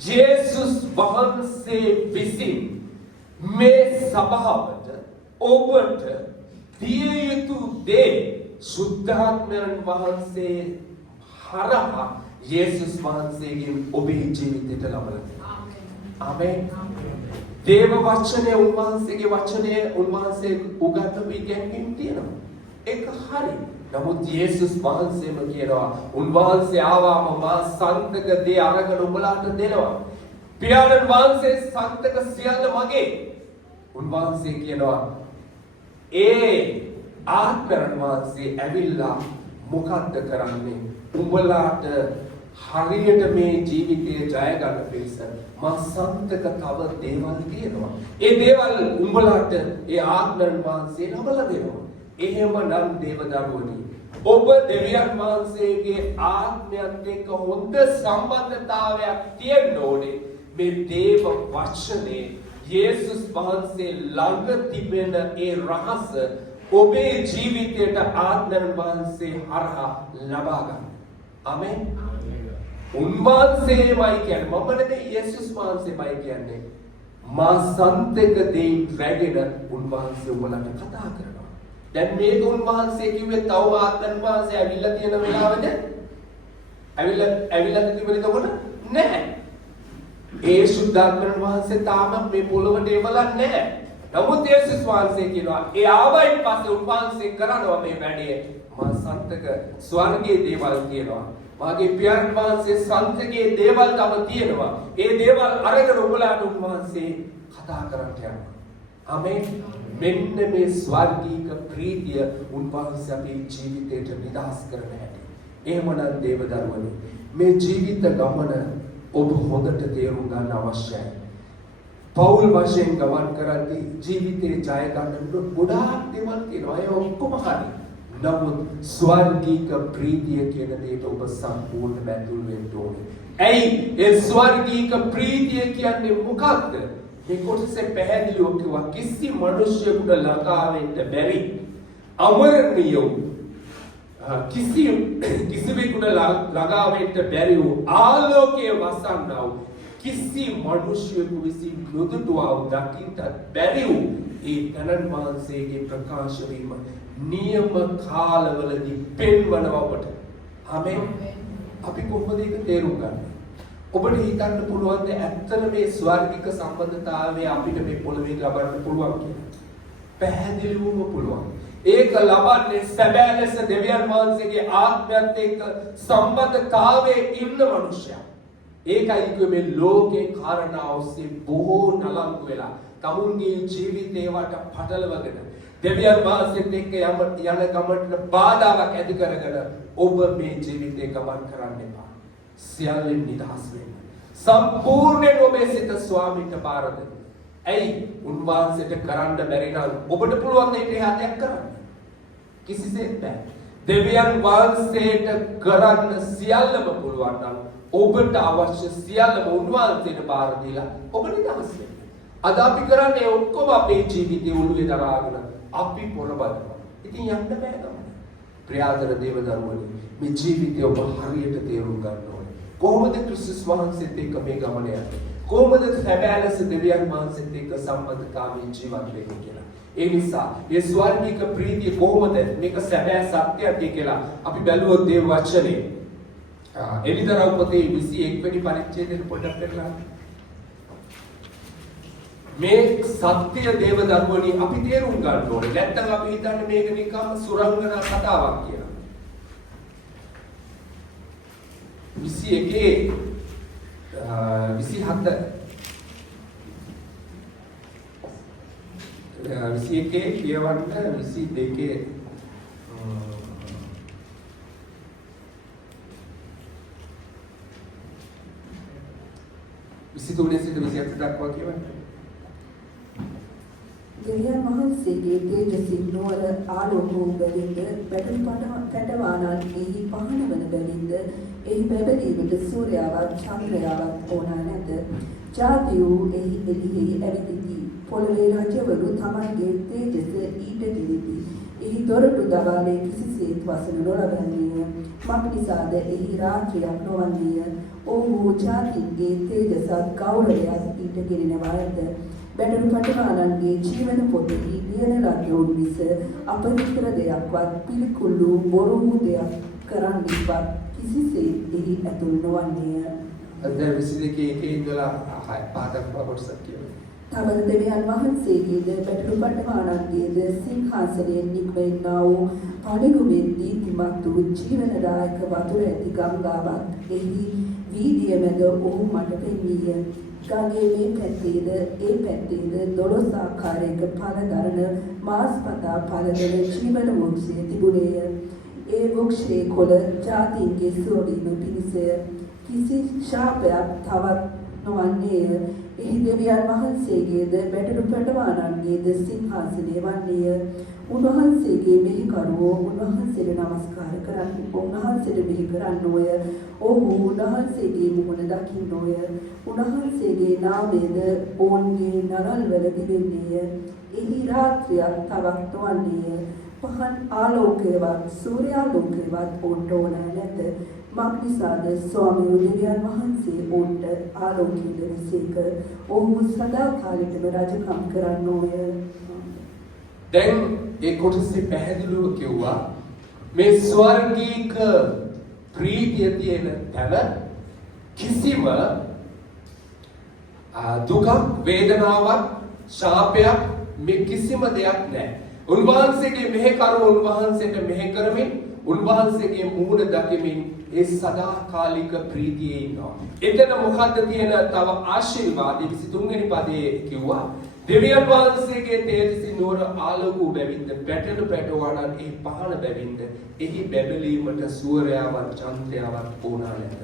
ජේසුස් වහන්සේ විසින් මේ සභාවට ඔබට දිය යුතු දේ සුද්ධාත්මයන් වහන්සේ හරහා යේසුස් වහන්සේගෙන් ඔබේ ජීවිතයට ලබලා දෙනවා. ආමේන්. දේව වචනේ උන්වහන්සේගේ වචනේ උන්වහන්සේ උගන්වපු ඉගැන්වීම් තියෙනවා. ඒක හරි. නමුත් යේසුස් වහන්සේම කියනවා උන්වහන්සේ ආවම මා සන්තක දේ අරගෙන උඹලාට දෙනවා. පියාණන් වහන්සේ සන්තක සියල්ල මගේ. උන්වහන්සේ කියනවා ඒ ආත්මයන් වහන්සේ ඇවිල්ලා මොකද්ද කරන්නේ? උඹලාට හරියට මේ ජීවිතයේ ජය ගන්න පිණිස මා සන්තක තව දේවල් තියෙනවා. ඒ දේවල් උඹලාට ඒ ආත්මයන් වහන්සේ ලබලා දෙනවා. එහෙමනම් දේව දරුවනි ඔබ දෙවියන් වහන්සේගේ ආත්මයත් එක්ක හොඳ සම්බන්ධතාවයක් තියෙන්න ඕනේ. මේ දේව වචනේ යේසුස් වහන්සේ ළඟ තිබෙන ඒ රහස ඔබේ ජීවිතයට ආත්මයන් වහන්සේ හරහා ලබා ගන්න. ආමේන්. උන්වහන්සේමයි කියන්නේ මම නෙමෙයි යේසුස් වහන්සේමයි කියන්නේ. මා සන්තක දෙයින් රැගෙන උන්වහන්සේ උඹලට කතා කරනවා. දැන් මේක උන්වහන්සේ කිව්වේ තව ආත්මයන් වහන්සේ ඇවිල්ලා තියෙන වෙලාවද? ඇවිල්ලා තිබුණේ එතකොට නැහැ. ඒ සුද්ධාත්මයන් වහන්සේ තාම මේ පොළොවට එවලා නැහැ. නමුත් යේසුස් වහන්සේ කියනවා ඒ ආවයින් පස්සේ උන්වහන්සේ කරනවා මේ වැඩේ. මා සන්තක ස්වර්ගයේ දේවල් කියනවා. මාගේ පියාණන් වහන්සේ සන්තකයේ දේවල් තව තියෙනවා. ඒ දේවල් අරගෙන ඔබලාට උන්වහන්සේ කතා කරන්න යනවා. ආමේන්. මෙන්න මේ ස්වර්ගීක ප්‍රීතිය උන්වහන්සේ අපේ ජීවිතයට නිදහස් කරන හැටි. එහෙමනම් දේව දරුවනි මේ ජීවිත ගමන ඔබ හොඳට තේරුම් ගන්න අවශ්‍යයි. පෞල් වශයෙන් ගමන් කරද්දී ජීවිතේ ජය ගන්න ගොඩාක් දේවල් තියෙනවා. ඒ ඔක්කොම හරි. නමුත් ස්වර්ගීක ප්‍රීතිය කියන දේට ඔබ සම්පූර්ණ බැඳුල් වෙන්න ඕනේ. ඇයි ඒ ස්වර්ගීක ප්‍රීතිය කියන්නේ මොකක්ද? මේ කොටසේ පැහැදිලිව කිව්වා කිසි මිනිසෙකුට ළඟා වෙන්න බැරි අමරණීය කිසිවෙකුට ළඟා වෙන්න බැරි වූ ආලෝකයේ වසන්නා වූ කිසි මිනිසෙකු විසින් නොදුටුවා වූ දකින්නට බැරි වූ ඒ තනන් වහන්සේගේ ප්‍රකාශ වීම නියම කාලවලදී පෙන්වනවා ඔබට. ආමේන්. අපි කොහොමද ඒක තේරුම් ගන්නේ? ඔබට හිතන්න පුළුවන් ද ඇත්තට මේ ස්වර්ගික සම්බන්ධතාවය අපිට මේ පොළවේ ලබන්න පුළුවන් කියලා? පැහැදිලිවම පුළුවන්. ඒක ලබන්නේ සැබෑ ලෙස දෙවියන් වහන්සේගේ ආත්මයත් එක්ක සම්බන්ධතාවයේ ඉන්න මනුෂ්‍යයා. ඒකයි කිව්වේ මේ ලෝකේ කාරණා ඔස්සේ බොහෝ නලංගු වෙලා තමුන්ගේ ජීවිතේ වට පටලවගෙන දෙවියන් වහන්සේත් එක්ක යන ගමනට බාධාවක් ඇති කරගෙන ඔබ මේ ජීවිතේ ගමන් කරන්න එපා. සියල්ලෙන් නිදහස් වෙන්න. සම්පූර්ණයෙන් ඔබේ සිත ස්වාමීන්ට බාර දෙන්න. ඇයි උන්වහන්සේට කරන්න බැරි නම් ඔබට පුළුවන් දෙයක් කරන්න. කිසිසේත් බෑ. දෙවියන් වහන්සේට කරන්න සියල්ලම පුළුවන් නම් ඔබට අවශ්‍ය සියල්ලම උන්වහන්සේට බාර දීලා ඔබ නිදහස් වෙන්න. අද අපි කරන්නේ ඔක්කොම අපේ ජීවිතේ උළුවේ දරාගෙන අපි පොරබදනවා. ඉතින් යන්න බෑ නම. ප්‍රියාදර දේවදරුවනි මේ ජීවිතය ඔබ හරියට තේරුම් ගන්න ඕනේ. කොහොමද ක්‍රිස්තුස් වහන්සේත් එක්ක මේ ගමන යන්නේ? කොහොමද සැබෑ ලෙස දෙවියන් වහන්සේත් එක්ක සම්බන්ධතාවයෙන් ජීවත් වෙන්නේ කියලා. ඒ නිසා මේ ස්වර්ගික ප්‍රීතිය කොහොමද මේක සැබෑ සත්‍යයක් කියලා අපි බැලුවොත් ඒ වචනේ එලිදරව් පොතේ 21 වෙනි පරිච්ඡේදයට පොඩ්ඩක් බලන්න. මේ සත්‍ය දේව දරුවනි අපි තේරුම් ගන්න ඕනේ. නැත්නම් අපි හිතන්නේ මේක නිකම් සුරංගනා කතාවක් කියලා. 21 කියවන්න 22 23 සිට 27 දක්වා කියවන්න. දෙවියන් වහන්සේගේ තේජසින් නුවර ආලෝක වූ බැවින්ද බැටළු පැටවානන් එහි පහන වන බැවින්ද එහි බැබලීමට සූර්යාවත් චන්ද්‍රයාවත් ඕනා නැත. ජාතියෝ එහි එළියෙහි ඇවිදිති. පොළවේ රජවරු තමන්ගේ තේජස ඊට දිලිති. එහි දොරටු දවාලේ කිසිසේත් වසන නොලබන්නේය. මක් නිසාද එහි රාත්‍රියක් නොවන්නේය. ඔහු ජාතින්ගේ තේජසත් ගෞරවයත් ඊට ගෙනෙනවා ඇත. බැටළු පැටවානන්ගේ ජීවන පොතෙහි ලියන ලද්දෝන් මිස අපවිත්‍ර දෙයක්වත් පිළිකුළු බොරු දෙයක් කරන්නේවත් කිසිසේත් එහි ඇතුල් නොවන්නේය. අද 22 ඉඳලා 5ක් කොටසක් කියනවා. තවද දෙවියන් වහන්සේගේද බැටළු පැටවානන්ගේද සිංහාසනයෙන් නික්මෙන්නා වූ පණිගුමෙන් දීප්තිමත් වූ ජීවනදායක වතුර ඇති ගංගාවක් එහි වීදිය මැද ඔහු මට පෙනීය. ගඟේ මේ පැත්තේද ඒ පැත්තේද 12 ආකාරයක ඵල දරන මාස්පතා ඵලදල ජීවන වෘක්ෂය තිබුණේය. ඒ වෘක්ෂයේ කොළ ජාතීන්ගේ සුවවීම පිණිසය. කිසි ශාපයක් තවත් නොවන්නේය. එහි දෙවියන් වහන්සේගේද බැටළු පැටවානන්ගේද සිංහාසනය වන්නේය. උන්වහන්සේගේ මෙහෙකරුවෝ උන්වහන්සේට නමස්කාර කරන්නේ උන්වහන්සේට මෙහෙ කරන්නෝය. ඔහු උන්වහන්සේගේ මුහුණ දකින්නෝය. උන්වහන්සේගේ නාමයද ඔවුන්ගේ නරල්වල තිබෙන්නේය. එහි රාත්‍රියක් තවත් නොවන්නේය. පහන් ආලෝකයවත් සූර්යාලෝකයවත් ඔවුන්ට ඕන නැත. මක් නිසාද ස්වාමී දෙවියන් වහන්සේ ඔවුන්ට ආලෝකය දෙනසේක. ඔහු සදාකාලිකව රජකම් කරන්නෝය. දැන් ඒ කොටසේ පැහැදිලිව කිව්වා මේ ස්වර්ගීක ප්‍රීතිය තියෙන තැන කිසිම දුකක් වේදනාවක් ශාපයක් මේ කිසිම දෙයක් නැහැ. උන්වහන්සේගේ මෙහෙකරුව උන්වහන්සේට මෙහෙ කරමින් උන්වහන්සේගේ මූණ දකිමින් ඒ සදාකාලික ප්‍රීතියේ ඉන්නවා. එතන මොකද්ද තියෙන තව ආශිර්වාද 23 වෙනි පදයේ කිව්වා දෙවියන් වහන්සේගේ තේජසින් නුවර ආලෝක වූ බැවින්ද පැටළු පැටවානන් එහි පහන බැවින්ද එහි බැබලීමට සූර්යාවත් චන්ද්‍රයාවත් ඕනා නැත.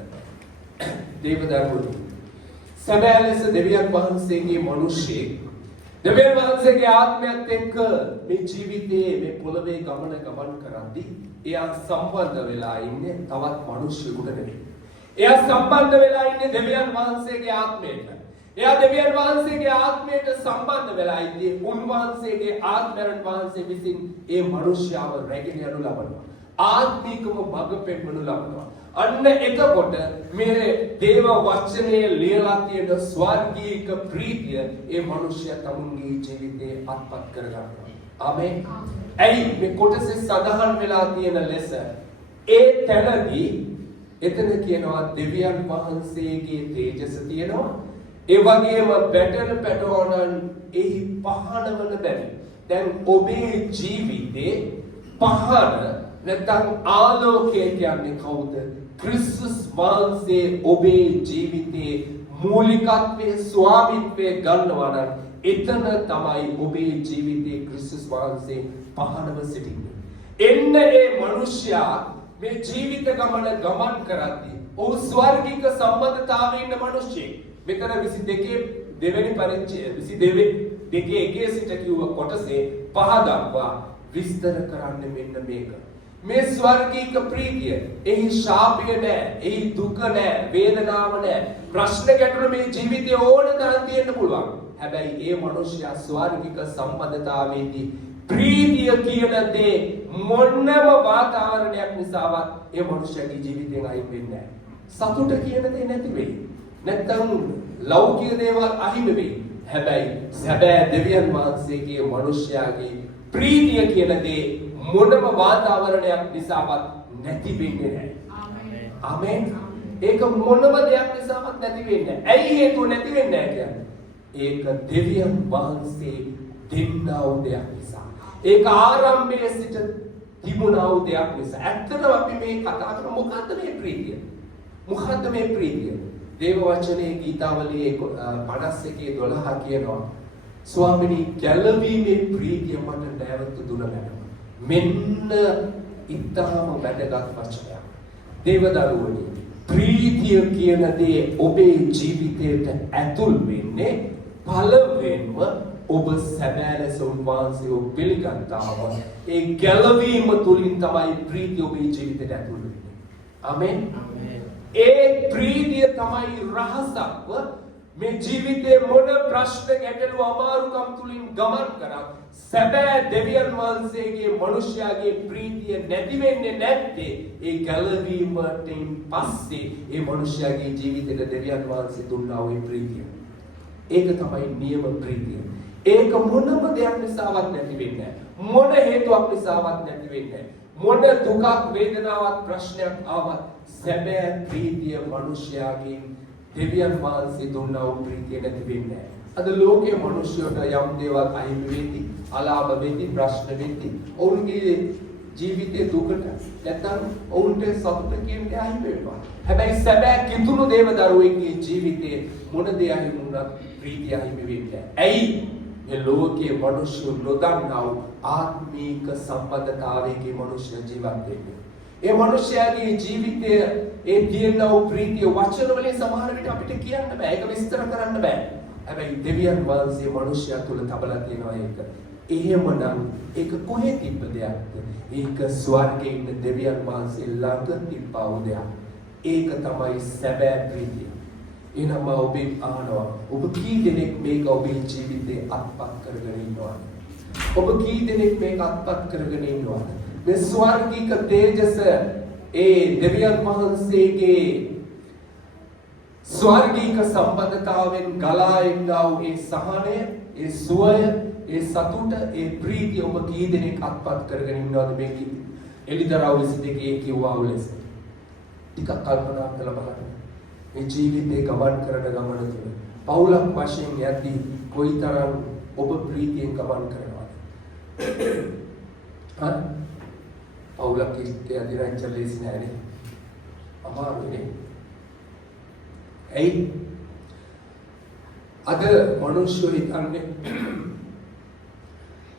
දේවදරුවනි සැබෑ ලෙස දෙවියන් වහන්සේගේ මිනිස්සේ දෙවියන් වහන්සේගේ ආත්මයත් එක්ක මේ ජීවිතයේ මේ පොළවේ ගමන කරද්දී එයා සම්බන්ධ වෙලා ඉන්නේ තවත් මිනිස්සුෙකුට නෙවෙයි. එයා සම්බන්ධ වෙලා ඉන්නේ දෙවියන් වහන්සේගේ ආත්මයට. එයා දෙවියන් වහන්සේගේ ආත්මයට සම්බන්ධ වෙලා ඉන්නේ උන්වහන්සේගේ ආත්මයන් වහන්සේ විසින් ඒ මිනිස්යාව රැගෙන යනු ලබනවා. ආත්මිකව මඟ පෙන්වනු ලබනවා. අන්න එතකොට මේ දේව වචනේ ලියලා තියෙන ස්වර්ගීක ප්‍රීතිය ඒ මිනිස්යා තමුන්ගේ ජීවිතේ අත්පත් කරගන්නවා. ආමේන්. ඇයි මේ කොටසේ සඳහන් වෙලා තියෙන ලෙස ඒ තැනදී එතන කියනවා දෙවියන් වහන්සේගේ තේජස තියෙනවා. ඒ වගේම බැටළු පැටවනන් එහි පහනවන බැරි. දැන් ඔබේ ජීවිතේ පහන නැත්නම් ආලෝකය කියන්නේ කවුද? ක්‍රිස්තුස් වහන්සේ ඔබේ ජීවිතේ මූලිකත්වයේ ස්වාමිත්වයේ ගන්නවා නම් එතන තමයි ඔබේ ජීවිතේ ක්‍රිස්තුස් වහන්සේ පහනව සිටින්නේ. එන්න ඒ මිනිසයා මේ ජීවිත ගමන කරද්දී ඔහු ස්වර්ගික සම්බන්ධතාවයේ ඉන්න මිනිසෙක්. මෙතන 22 දෙවෙනි පරිච්ඡේදය 22 එකේ සිට කිව්ව කොටසේ 5 දක්වා විස්තර කරන්නේ මෙන්න මේක. මේ ස්වර්ගීක ප්‍රීතිය එහි ශාපය නැහැ, එහි දුක නැහැ, වේදනාව නැහැ, ප්‍රශ්න ගැටලු මේ ජීවිතේ ඕන තරම් තියෙන්න පුළුවන්. හැබැයි ඒ මනුෂ්‍යයා ස්වර්ගික සම්බන්ධතාවයේදී ප්‍රීතිය කියන දේ මොනම වාතාවරණයක් නිසාවත් ඒ මනුෂ්‍යයාගේ ජීවිතයෙන් අයින් වෙන්නේ නැහැ. සතුට කියන දේ නැති වෙයි. නැත්තම් ලෞකික දේවල් අහිමි වෙයි. හැබැයි සැබෑ දෙවියන් වහන්සේගේ මනුෂ්‍යයාගේ ප්‍රීතිය කියන දේ මොනම වාතාවරණයක් නිසාවත් නැති වෙන්නේ නැහැ. ආමේන්. ඒක මොනම දෙයක් නිසාවත් නැති වෙන්නේ නැහැ. ඇයි හේතුව නැති වෙන්නේ නැහැ කියන්නේ? ඒක දෙවියන් වහන්සේ දෙන්නා වූ දෙයක් නිසා. ඒක ආරම්භයේ සිට තිබුණා වූ දෙයක් නිසා. ඇත්තටම අපි මේ කතා කරන මොකද්ද මේ ප්‍රීතිය? මොකද්ද මේ ප්‍රීතිය? දේව වචනේ ගීතාවලියේ 51:12 කියනවා ස්වාමිනී ගැලවීමේ ප්‍රීතිය මට නැවත දුන මැනව. මෙන්න ඊටාම වැදගත් වචනයක්. දේවදරුවනි ප්‍රීතිය කියන දේ ඔබේ ජීවිතයට ඇතුල් වෙන්නේ පළවෙනිම ඔබ සැබෑ ලෙස උන්වහන්සේව පිළිගත්තාම ඒ ගැලවීම තුලින් තමයි ප්‍රීතිය ඔබේ ජීවිතයට ඇතුල් වෙන්නේ. ආමෙන්. ඒ ප්‍රීතිය තමයි රහසක්ව මේ ජීවිතේ මොන ප්‍රශ්න ගැටලු අමාරුකම් තුලින් ගමන් කරා සැබෑ දෙවියන් වහන්සේගේ මනුෂ්‍යයාගේ ප්‍රීතිය නැති වෙන්නේ නැත්තේ ඒ ගැලවීමෙන් පස්සේ ඒ මනුෂ්‍යයාගේ ජීවිතේට දෙවියන් වහන්සේ දුන්නා වූ ප්‍රීතිය. ඒක තමයි නියම ප්‍රීතිය. ඒක මොනම දෙයක් නිසාවත් නැති වෙන්නේ නැහැ. මොන හේතුවක් නිසාවත් නැති වෙන්නේ නැහැ. මොන දුකක් වේදනාවක් ප්‍රශ්නයක් ආවත් සැබෑ ප්‍රීතිය මනුෂ්‍යයාගේ දෙවියන් වහන්සේ දුන්නා වූ ප්‍රීතිය නැති වෙන්නේ නැහැ. අද ලෝකයේ මිනිස්සුන්ට යම් දේවල් අහිමි වෙති, අලාභ වෙති, ප්‍රශ්න වෙති. ඔවුන්ගේ ජීවිතයේ දුකට නැත්නම් ඔවුන්ට සතුට කියන්නේ අහිමි වෙනවා. හැබැයි සැබෑ කිතුණු දේවදරුවෙක්ගේ ජීවිතයේ මොන දේ අහිමි වුණත් ප්‍රීතිය අහිමි වෙන්නේ නැහැ. ඇයි? මේ ලෝකයේ මිනිස්සු නොදන්නා වූ ආත්මීක සම්බන්ධතාවයකින් මිනිස්සු ජීවත් වෙන්නේ. ඒ මිනිස්යාගේ ජීවිතය ඒ තියෙන වූ ප්‍රීතිය වචන වලින් සමහර විට අපිට කියන්න බෑ. ඒක විස්තර කරන්න බෑ. හැබැයි දෙවියන් වහන්සේ මිනිස්යා තුල තබලා තියෙනවා ඒක. එහෙමනම් ඒක කොහේ තිබ්බ දෙයක්ද? ඒක ස්වර්ගයේ ඉන්න දෙවියන් වහන්සේ ළඟ තිබ්බා වූ දෙයක්. ඒක තමයි සැබෑ ප්‍රීතිය. එනම ඔබේ අහනවා ඔබ කී දෙනෙක් මේක ඔබේ ජීවිතේ අත්පත් කරගෙන ඉන්නවද? ඔබ කී දෙනෙක් මේක අත්පත් කරගෙන ඉන්නවද? මේ ස්වර්ගික තේජස ඒ දෙවියන් වහන්සේගේ ස්වර්ගික සම්බන්ධතාවෙන් ගලා එන්නා වූ ඒ සහනය, ඒ සුවය, ඒ සතුට, ඒ ප්‍රීතිය ඔබ කී දෙනෙක් අත්පත් කරගෙන ඉන්නවද මේක එලිදරව් 22 කිව්වා වූ ලෙස? ටිකක් කල්පනා කරලා බලන්න. මේ ජීවිතේ ගමන් කරන ගමන තුළ පෞලක් වශයෙන් යද්දී කොයිතරම් ඔබ ප්‍රීතියෙන් ගමන් කරනවද? හරි? පෞලක් ඉස්තේ අධිරාජ්‍ය ලේසි නෑනේ. අමාරුනේ. ඇයි? අද මිනිස්සු හිතන්නේ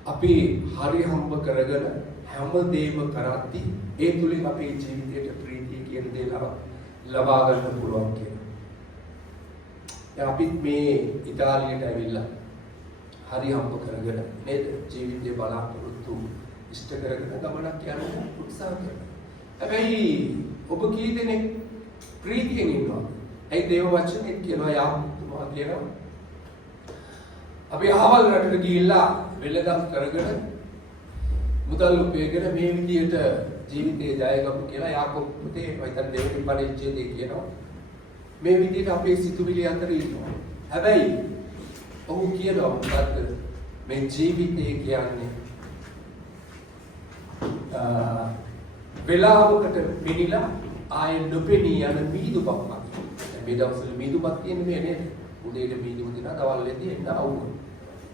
අපි හරි හම්බ කරගෙන හැම දෙයක්ම කරද්දී ඒ තුලින් අපේ ජීවිතයට ප්‍රීතිය කියන දේ ලබා ගන්න පුළුවන් කියලා. දැන් අපිත් මේ ඉතාලියට ඇවිල්ලා හරි හම්බ කරගෙන නේද ජීවිතේ බලාපොරොත්තු ඉෂ්ට කරගෙන ගමනක් යන්න උත්සාහ කරනවා. හැබැයි ඔබ කී දෙනෙක් ප්‍රීතියෙන් ඉන්නවද? ඒ දේව වචනේ කියනවා යාතුමා කියනවා අපි අහවල් රටට ගිහිල්ලා වෙළඳාම් කරගෙන මුදල් උපයගෙන මේ විදියට ජීවිතේ ජයගමු කියලා යාකොබ් පුතේ වයිතන් දෙවියන් පරිච්ඡේදයේ කියනවා. මේ විදියට අපේ සිතුවිලි අතර ඉන්නවා. හැබැයි ඔහු කියනවා මොකද්ද? මේ ජීවිතේ කියන්නේ වෙලාවකට පිළිලා ආයෙ නොපෙනී යන මීදුපක් වගේ. මේ දවස්වල මීදුපක් කියන්නේ මේ නේද? උදේට මීදුම දිනා දවල්ෙදී එන්න අවුව.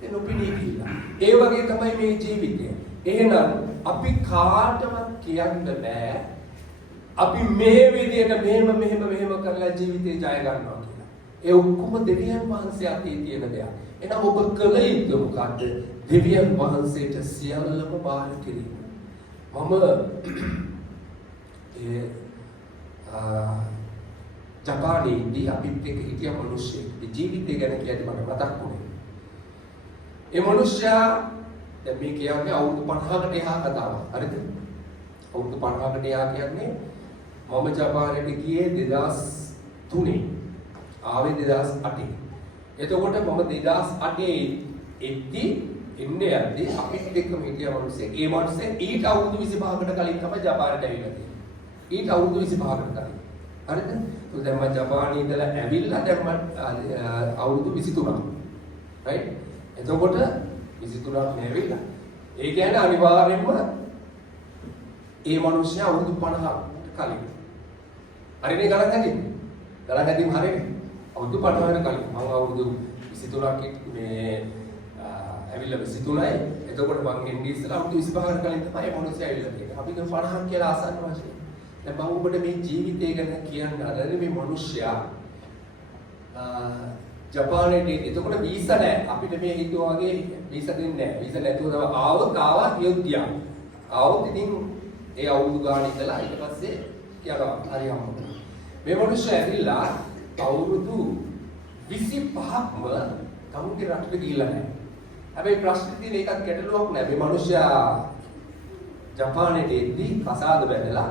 ඒ නොපෙනී ගිහිල්ලා. ඒ වගේ තමයි මේ ජීවිතය. එහෙනම් අපි කාටවත් කියන්න බෑ අපි මේ විදියට මෙහෙම කරලා ජීවිතේ ජය ගන්නවා කියලා. ඒ ඔක්කොම දෙවියන් වහන්සේ අතේ තියෙන දෙයක්. එහෙනම් ඔබ කළ යුතු මොකද්ද? දෙවියන් වහන්සේට සියල්ලම බාර කිරීම. මම ජපානයේදී අපිත් එක්ක හිටිය මිනිස්සෙක් ජීවිතය ගැන කියද්දි මට මතක් වුණේ. ඒ මිනිස්සයා දැන් මේ කියන්නේ අවුරුදු 50කට එහා කතාවක්. හරිද? අවුරුදු 50කට යා කියන්නේ මම ජපානයට ගියේ 2003 ආවේ 2008. එතකොට මම 2008 එද්දි ඉන්නේ යද්දි අපිත් එක්කම හිටිය මිනිස්සෙක්. ඒ මිනිස්සේ ඊට අවුරුදු 25කට කලින් තමයි ජපානයට ඇවිල්ලා තියෙන්නේ. ඊට අවුරුදු 25කට කලින්. හරිද? તો දැන් මම ජපානයේ ඉඳලා ඇවිල්ලා දැන් මම අවුරුදු 23ක්. right? එතකොට 23ක් නැවිලා. ඒ කියන්නේ අනිවාර්යෙන්ම ඒ මිනිස්සයා අවුරුදු 50කට කලින්. හරිනේ ගණන් හදින්නේ. ගණන් හදින්න හරිනේ. අවුරුදු 50කට කලින් මම අවුරුදු 23ක් මේ ඇවිල්ලා 23යි. එතකොට මං එන්නේ ඉස්සලා අවුරුදු 25කට කලින් තමයි මේ මොනසේ ඇවිල්ලා තියෙන්නේ. අපි දැන් 50ක් කියලා ආසන්න වශයෙන්. දැන් මම ඔබට මේ ජීවිතය ගැන කියන්න හදන්නේ මේ මිනිස්සයා ජපානයේ එතකොට වීසා නැහැ. අපිට මේ හිතුවා වගේ වීසා දෙන්නේ නැහැ. වීසා නැතුව තමයි ආවා කියොත්තියා. ආවොත් ඉතින් ඒ අවුරුදු ගාන ඉඳලා ඊට පස්සේ කියනවා හරි අම්මා. මේ මිනිස්සයා ඇවිල්ලා අවුරුදු 25ක්ම තමුන්ගේ රටට ගිහිල්ලා නැහැ. හැබැයි ප්‍රශ්නේ තියෙන එකක් ගැටලුවක් නෑ. මේ මිනිස්සයා ජපානයේ එද්දි කසාද බැඳලා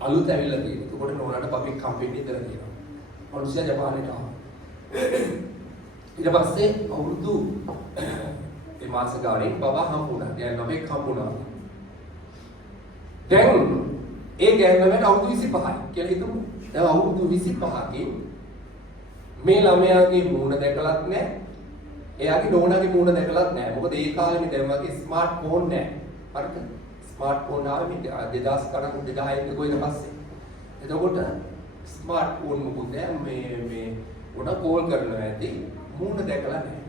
අලුත් ඇවිල්ලා තියෙනවා. ඒකට නෝනාට පබ්ලික් කම්පැනි ඉදලා තියෙනවා. මිනිස්සයා ජපානයට ආවා. ඊට පස්සේ අවුරුදු ඒ මාස ගානේ බබා හම්බුණා. දැන් නමෙක් හම්බුණා. දැන් ඒ ගෑනලට අවුරුදු 25යි කියලා හිතමු. දැන් අවුරුදු 25කින් මේ ළමයාගේ මූණ දැකලත් නැහැ. එයාගේ නෝනාගේ මූණ දැකලත් නැහැ. මොකද ඒ කාලේ දැන් වගේ ස්මාර්ට් ෆෝන් නැහැ. හරිද? ස්මාර්ට් ෆෝන් ආවේ 2000 ගණන් 2006 කොයිද පස්සේ. එතකොට ස්මාර්ට් ෆෝන් මොකද මේ උඩ කෝල් කරනවා ඇති මූණ දැකලා නැහැ.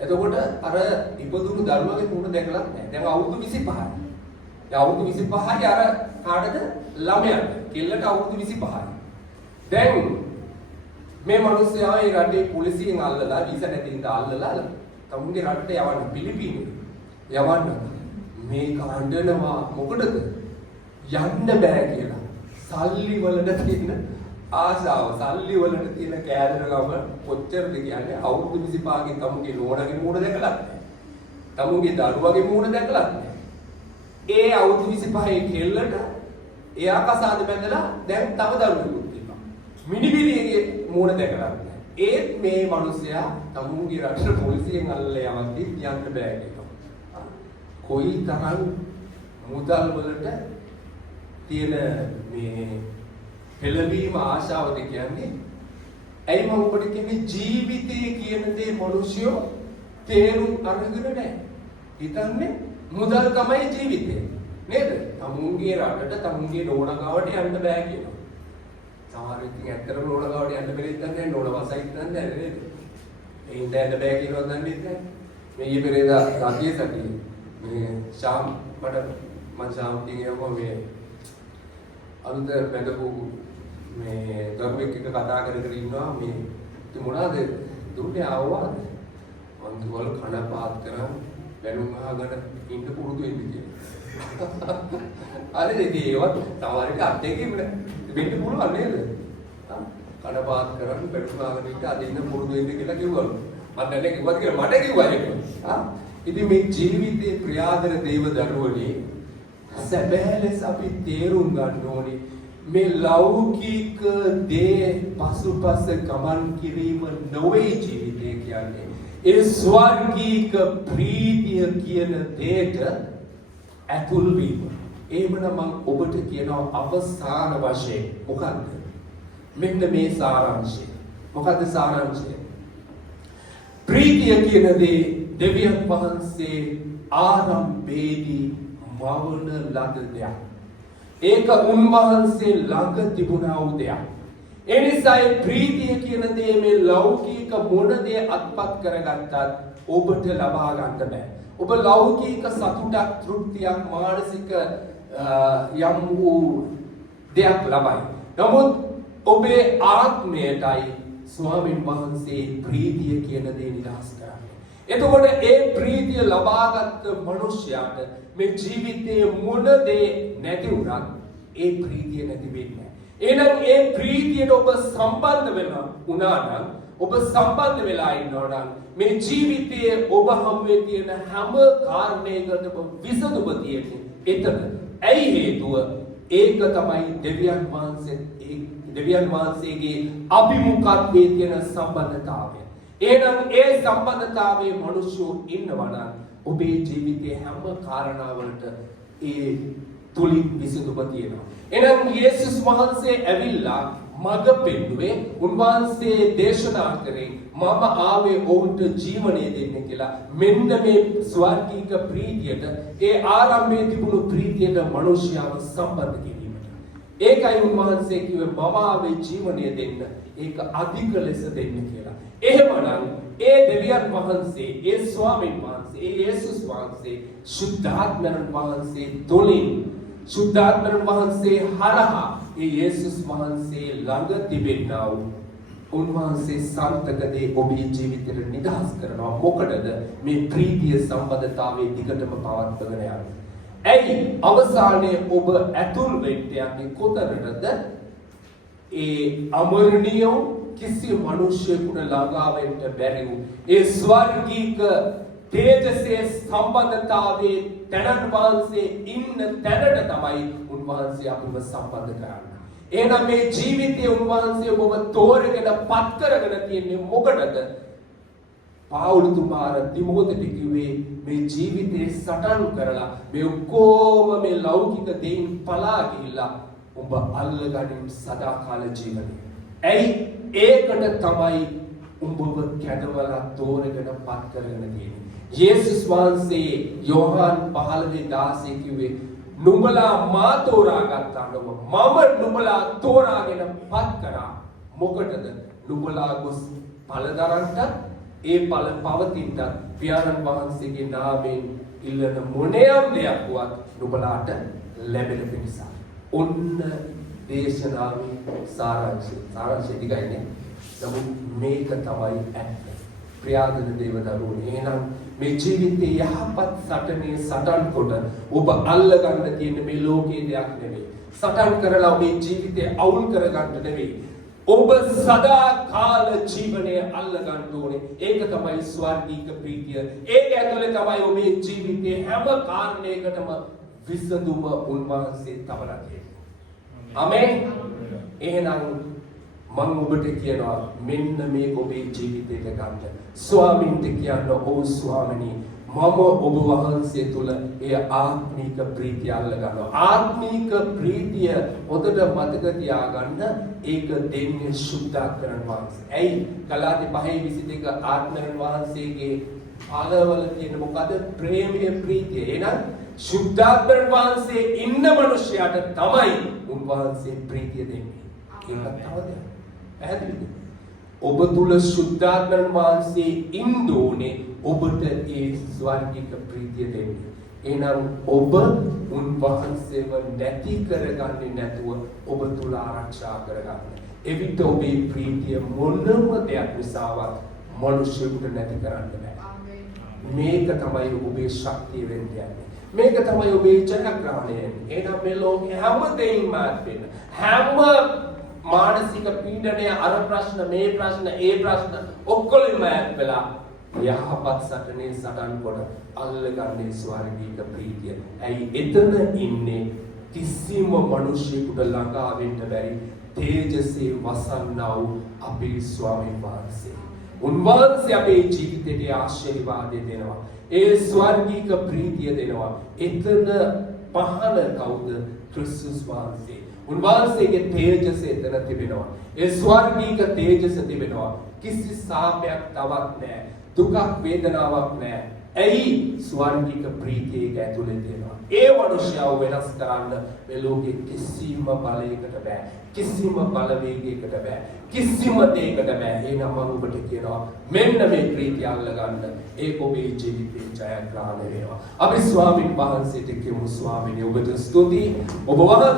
එතකොට අර ඉපදුණු දරුවගේ මූණ දැකලත් නැහැ. දැන් අවුරුදු 25යි. දැන් අවුරුදු 25යි අර කාටද ළමයාට. කෙල්ලට අවුරුදු 25යි. දැන් මේ මිනිස්සයා ඒ රටේ පොලිසියෙන් අල්ලලා වීසා නැති හින්දා අල්ලලා තමුන්ගේ රටට යවන්න පිලිපිනේ. යවන්න මේ කාණ්ඩනවා මොකටද? යන්න බෑ කියලා. සල්ලි වලට තියෙන ආසාව, සල්ලි වලට තියෙන කෑදරකම කොච්චරද කියන්නේ අවුරුදු 25කින් තමුන්ගේ නෝනාගේ මූණ දැකලත් නැහැ. තමුන්ගේ දරුවගේ මූණ දැකලත් නැහැ. ඒ අවුරුදු 25 කෙල්ලට එයා කසාද බැඳලා දැන් තව දරුවෙකුත් ඉන්නවා. මිනිබිරියගේ මූණ දැකලා නැහැ. ඒත් මේ මිනිස්සයා තමුන්ගේ රටේ පොලිසියෙන් අල්ලලා යවද්දි යන්න බෑ කියනවා. කොයි තරම් මුදල් වලට තියෙන මේ පෙළඹීම ආශාවද කියන්නේ. ඇයි මම ඔබට කියන්නේ ජීවිතයේ කියන දේ මිනිස්සු තේරුම් අරගෙන නැහැ. හිතන්නේ මුදල් තමයි ජීවිතේ. නේද? තමුන්ගේ රටට තමුන්ගේ නෝනගාවට යන්න බෑ කියනවා. සමහර ඉතින් ඇත්තටම නෝනගාවට යන්න බැරිද නැහැ. නෝන වසයිත් නැහැ නේද? ඒ ඉඳ යන්න බෑ කියනවා දන්නේ නැහැ. මේ ඊයේ පෙරේදා රාජ්‍ය සතියේ මේ ශාම් මම ශාම් කියනවා මේ අලුත බඳපු මේ දරුවෙක් එක්ක කතා කර ඉන්නවා මේ ඉතින් මොනවාද දුන්නේ ආවද මං දුවල කන පාත් කරන් බැලුම් අහගෙන ඉන්න පුරුදු වෙන්න කියලා. අර දෙකේ ඒවත් සමහරවිට අත්දැකීම් වෙන්න පුළුවන් නේද? කන පාත් කරන් බැලුම් අහගෙන ඉන්න අද ඉන්න පුරුදු වෙන්න කියලා කිව්වලු. මම දැන් කිව්වද කියලා මට කිව්වා ඒක. ඉතින් මේ ජීවිතේ ප්‍රියාදර දේව දරුවනේ සැබෑ ලෙස අපි තේරුම් ගන්න ඕනේ මේ ලෞකික දේ පසුපස ගමන් කිරීම නොවේ ජීවිතය කියන්නේ. ඒ ස්වර්ගීක ප්‍රීතිය කියන දෙයට ඇතුල් වීම. එහෙමනම් මම ඔබට කියනවා අවසාන වශයෙන් මොකක්ද? මෙන්න මේ සාරාංශය. මොකක්ද සාරාංශය? ප්‍රීතිය කියන දේ දෙවියන් වහන්සේ ආරම්භයේදී මවන ලද දෙයක්. ඒක උන්වහන්සේ ළඟ තිබුණා වූ දෙයක්. ඒ නිසා ප්‍රීතිය කියන දේ මේ ලෞකික මොන දේ අත්පත් කරගත්තත් ඔබට ලබා ගන්න බෑ. ඔබ ලෞකික සතුටක්, තෘප්තියක්, මානසික යම් වූ දෙයක් ලබයි. නමුත් ඔබේ ආත්මයටයි ස්වාමීන් වහන්සේ ප්‍රීතිය කියන දේ නිදහස් කරන්නේ. එතකොට ඒ ප්‍රීතිය ලබාගත් මනුෂ්‍යයාට මේ ජීවිතයේ මොන දේ නැති වුණත් ඒ ප්‍රීතිය නැති වෙන්නේ නැහැ. එහෙනම් ඒ ප්‍රීතියට ඔබ සම්බන්ධ වෙනවා වුණා නම්, ඔබ සම්බන්ධ වෙලා ඉන්නවා නම් මේ ජීවිතයේ ඔබ හමුවේ තියෙන හැම කාරණයකටම විසඳුම තියෙන්නේ එතන ඇයි හේතුව? ඒක තමයි දෙවියන් වහන්සේගේ අභිමුඛත්වයේ තියෙන සම්බන්ධතාවය. එහෙනම් ඒ සම්බන්ධතාවයේ මිනිස්සු ඉන්නවා නම් ඔබේ ජීවිතයේ හැම කාරණාවලට ඒ තුලින් විසඳුම තියෙනවා. එහෙනම් යේසුස් වහන්සේ ඇවිල්ලා මඟ පෙන්නුවේ, උන්වහන්සේ දේශනා කරේ මම ආවේ ඔවුන්ට ජීවනය දෙන්න කියලා. මෙන්න මේ ස්වර්ගීක ප්‍රීතියට, ඒ ආරම්භයේ තිබුණු ප්‍රීතියට මිනිස්යාව සම්බන්ධ කිරීමට. ඒකයි උන්වහන්සේ කිව්වේ මම ආවේ ජීවනය දෙන්න, ඒක අධික ලෙස දෙන්න කියලා. එහෙමනම් ඒ දෙවියන් වහන්සේ, ඒ ස්වාමීන් වහන්සේ, ඒ යේසුස් වහන්සේ සුද්ධාත්මයන් වහන්සේ තුලින්, සුද්ධාත්මයන් වහන්සේ හරහා ඒ යේසුස් වහන්සේ ළඟ තිබෙනා වූ උන්වහන්සේ සන්තකදී ඔබේ ජීවිතයට නිදහස් කරනවා. මොකටද? මේ ප්‍රීතිය සම්බන්ධතාවයේ දිගටම පවත්වගෙන යන්න. ඇයි අවසානයේ ඔබ ඇතුල් වෙන්න යන්නේ කොතනටද? ඒ අමරණීය කිසි මිනිසෙකුට ළඟා වෙන්න බැරි වූ ඒ ස්වර්ගීක තේජසේ සම්බන්ධතාවයේ තැනන් වහන්සේ ඉන්න තැනට තමයි උන්වහන්සේ අපිව සම්බන්ධ කරන්නේ. එහෙනම් මේ ජීවිතයේ උන්වහන්සේ ඔබව තෝරගෙන පත් කරගෙන තියන්නේ මොකටද? පාවුලතුමාර තිමෝතෙට කිව්වේ මේ ජීවිතේ සටන් කරලා මේ ඔක්කොම මේ ලෞකික දේන් පලා ගිහිල්ලා ඔබ අල්ලගනින් සදාකාල ජීවනය. ඇයි? ඒකට තමයි උඹව කැදවලා තෝරගෙන පත් කරගෙන තියෙන්නේ. යේසුස් වහන්සේ යෝහාන් 15:16 කිව්වේ නුඹලා මා තෝරාගත්තා නොව මම නුඹලා තෝරාගෙන පත් කරා. මොකටද? නුඹලා ගොස් ඵලදරන්ට, ඒ ඵල පවතින්නත් පියාණන් වහන්සේගේ නාමයෙන් ඉල්ලන මොනියම් දෙයක් වත් නුඹලාට ලැබෙන පිණිස. ඔන්න දේශනාවේ සාරාංශය ටිකයිනේ. නමුත් මේක තමයි ඇත්ත. ප්‍රියාදන දේවදරුවනේ, එහෙනම් මේ ජීවිතයේ යහපත් සටනේ සටන් කොට ඔබ අල්ලගන්න තියෙන මේ ලෝකයේ දෙයක් නෙවෙයි. සටන් කරලා ඔබේ ජීවිතය අවුල් කරගන්න නෙවෙයි. ඔබ සදාකාල ජීවනය අල්ලගන්න ඕනේ. ඒක තමයි ස්වර්ගීක ප්‍රීතිය. ඒක ඇතුලේ තමයි ඔබේ ජීවිතයේ හැම කාරණයකටම විසඳුම උන්වහන්සේ තබලා තියෙන්නේ. ආමේන්. එහෙනම් මම ඔබට කියනවා මෙන්න මේක ඔබේ ජීවිතයට ගන්න. ස්වාමීන්ට කියන්න, ඔව් ස්වාමිනී මම ඔබ වහන්සේ තුල ඒ ආත්මික ප්‍රීතිය අල්ල ගන්නවා. ආත්මික ප්‍රීතිය හොඳට මතක තියාගන්න. ඒක දෙන්නේ සුද්ධාත්මයන් වහන්සේ. ඇයි? ගලාති 5:22 ආත්මයන් වහන්සේගේ ඵලවල තියෙන මොකද? ප්‍රේමයේ ප්‍රීතිය. එහෙනම් සුද්ධාත්මයන් වහන්සේ ඉන්න මනුෂ්‍යයාට තමයි උන්වහන්සේ ප්‍රීතිය දෙන්නේ. ඒක තවද පැහැදිලිද? ඔබ තුල සුද්ධාත්මයන් වහන්සේ ඉන්න ඕනේ ඔබට ඒ ස්වර්ගික ප්‍රීතිය දෙන්නේ. එහෙනම් ඔබ උන්වහන්සේව නැති කරගන්නේ නැතුව ඔබ තුල ආරක්ෂා කරගන්න. එවිට ඔබේ ප්‍රීතිය මොනම දෙයක් නිසාවත් මිනිසෙකුට නැති කරන්න බෑ. මේක තමයි ඔබේ ශක්තිය වෙන්නේ. මේක තමයි ඔබේ ජයග්‍රහණය. එහෙනම් මේ ලෝකේ හැම දෙයක්ම වෙන්න. හැම මානසික පීඩනය, අර ප්‍රශ්න, මේ ප්‍රශ්න, ඒ ප්‍රශ්න ඔක්කොම ඈත් වෙලා යහපත් සටනේ සටන් කොට අල්ලගන්නේ ස්වර්ගීක ප්‍රීතිය. ඇයි? එතන ඉන්නේ කිසිම මිනිසෙකුට ළඟා වෙන්න බැරි තේජසේ වසන්නා වූ අපේ ස්වාමීන් වහන්සේ. උන්වහන්සේ අපේ ජීවිතේ ආශිර්වාදය දෙනවා. ඒ ස්වර්ගීක ප්‍රීතිය දෙනවා. එතන පහළ කවුද? ක්‍රිස්තුස් වහන්සේ. උන්වහන්සේගේ තේජස එතන තිබෙනවා. ඒ ස්වර්ගීක තේජස තිබෙනවා. කිසි සාපයක් තවත් නැහැ. දුකක් වේදනාවක් නැහැ. ඇයි? ස්වර්ගීක ප්‍රීතිය ඇතුලේ තියෙනවා. ඒ මනුෂ්‍යව වෙනස් කරන්න මේ ලෝකේ කිසිම බලයකට බෑ. කිසිම බලවේගයකට බෑ. කිසිම දෙයකට බෑ. එහෙනම් මම ඔබට කියනවා මෙන්න මේ ප්‍රීතිය අල්ලගන්න. ඒක ඔබේ ජීවිතේ ජයග්‍රහණය වෙනවා. අපි ස්වාමීන් වහන්සේට කියමු ස්වාමීනි ඔබට ස්තුතියි. ඔබ වහන්සේ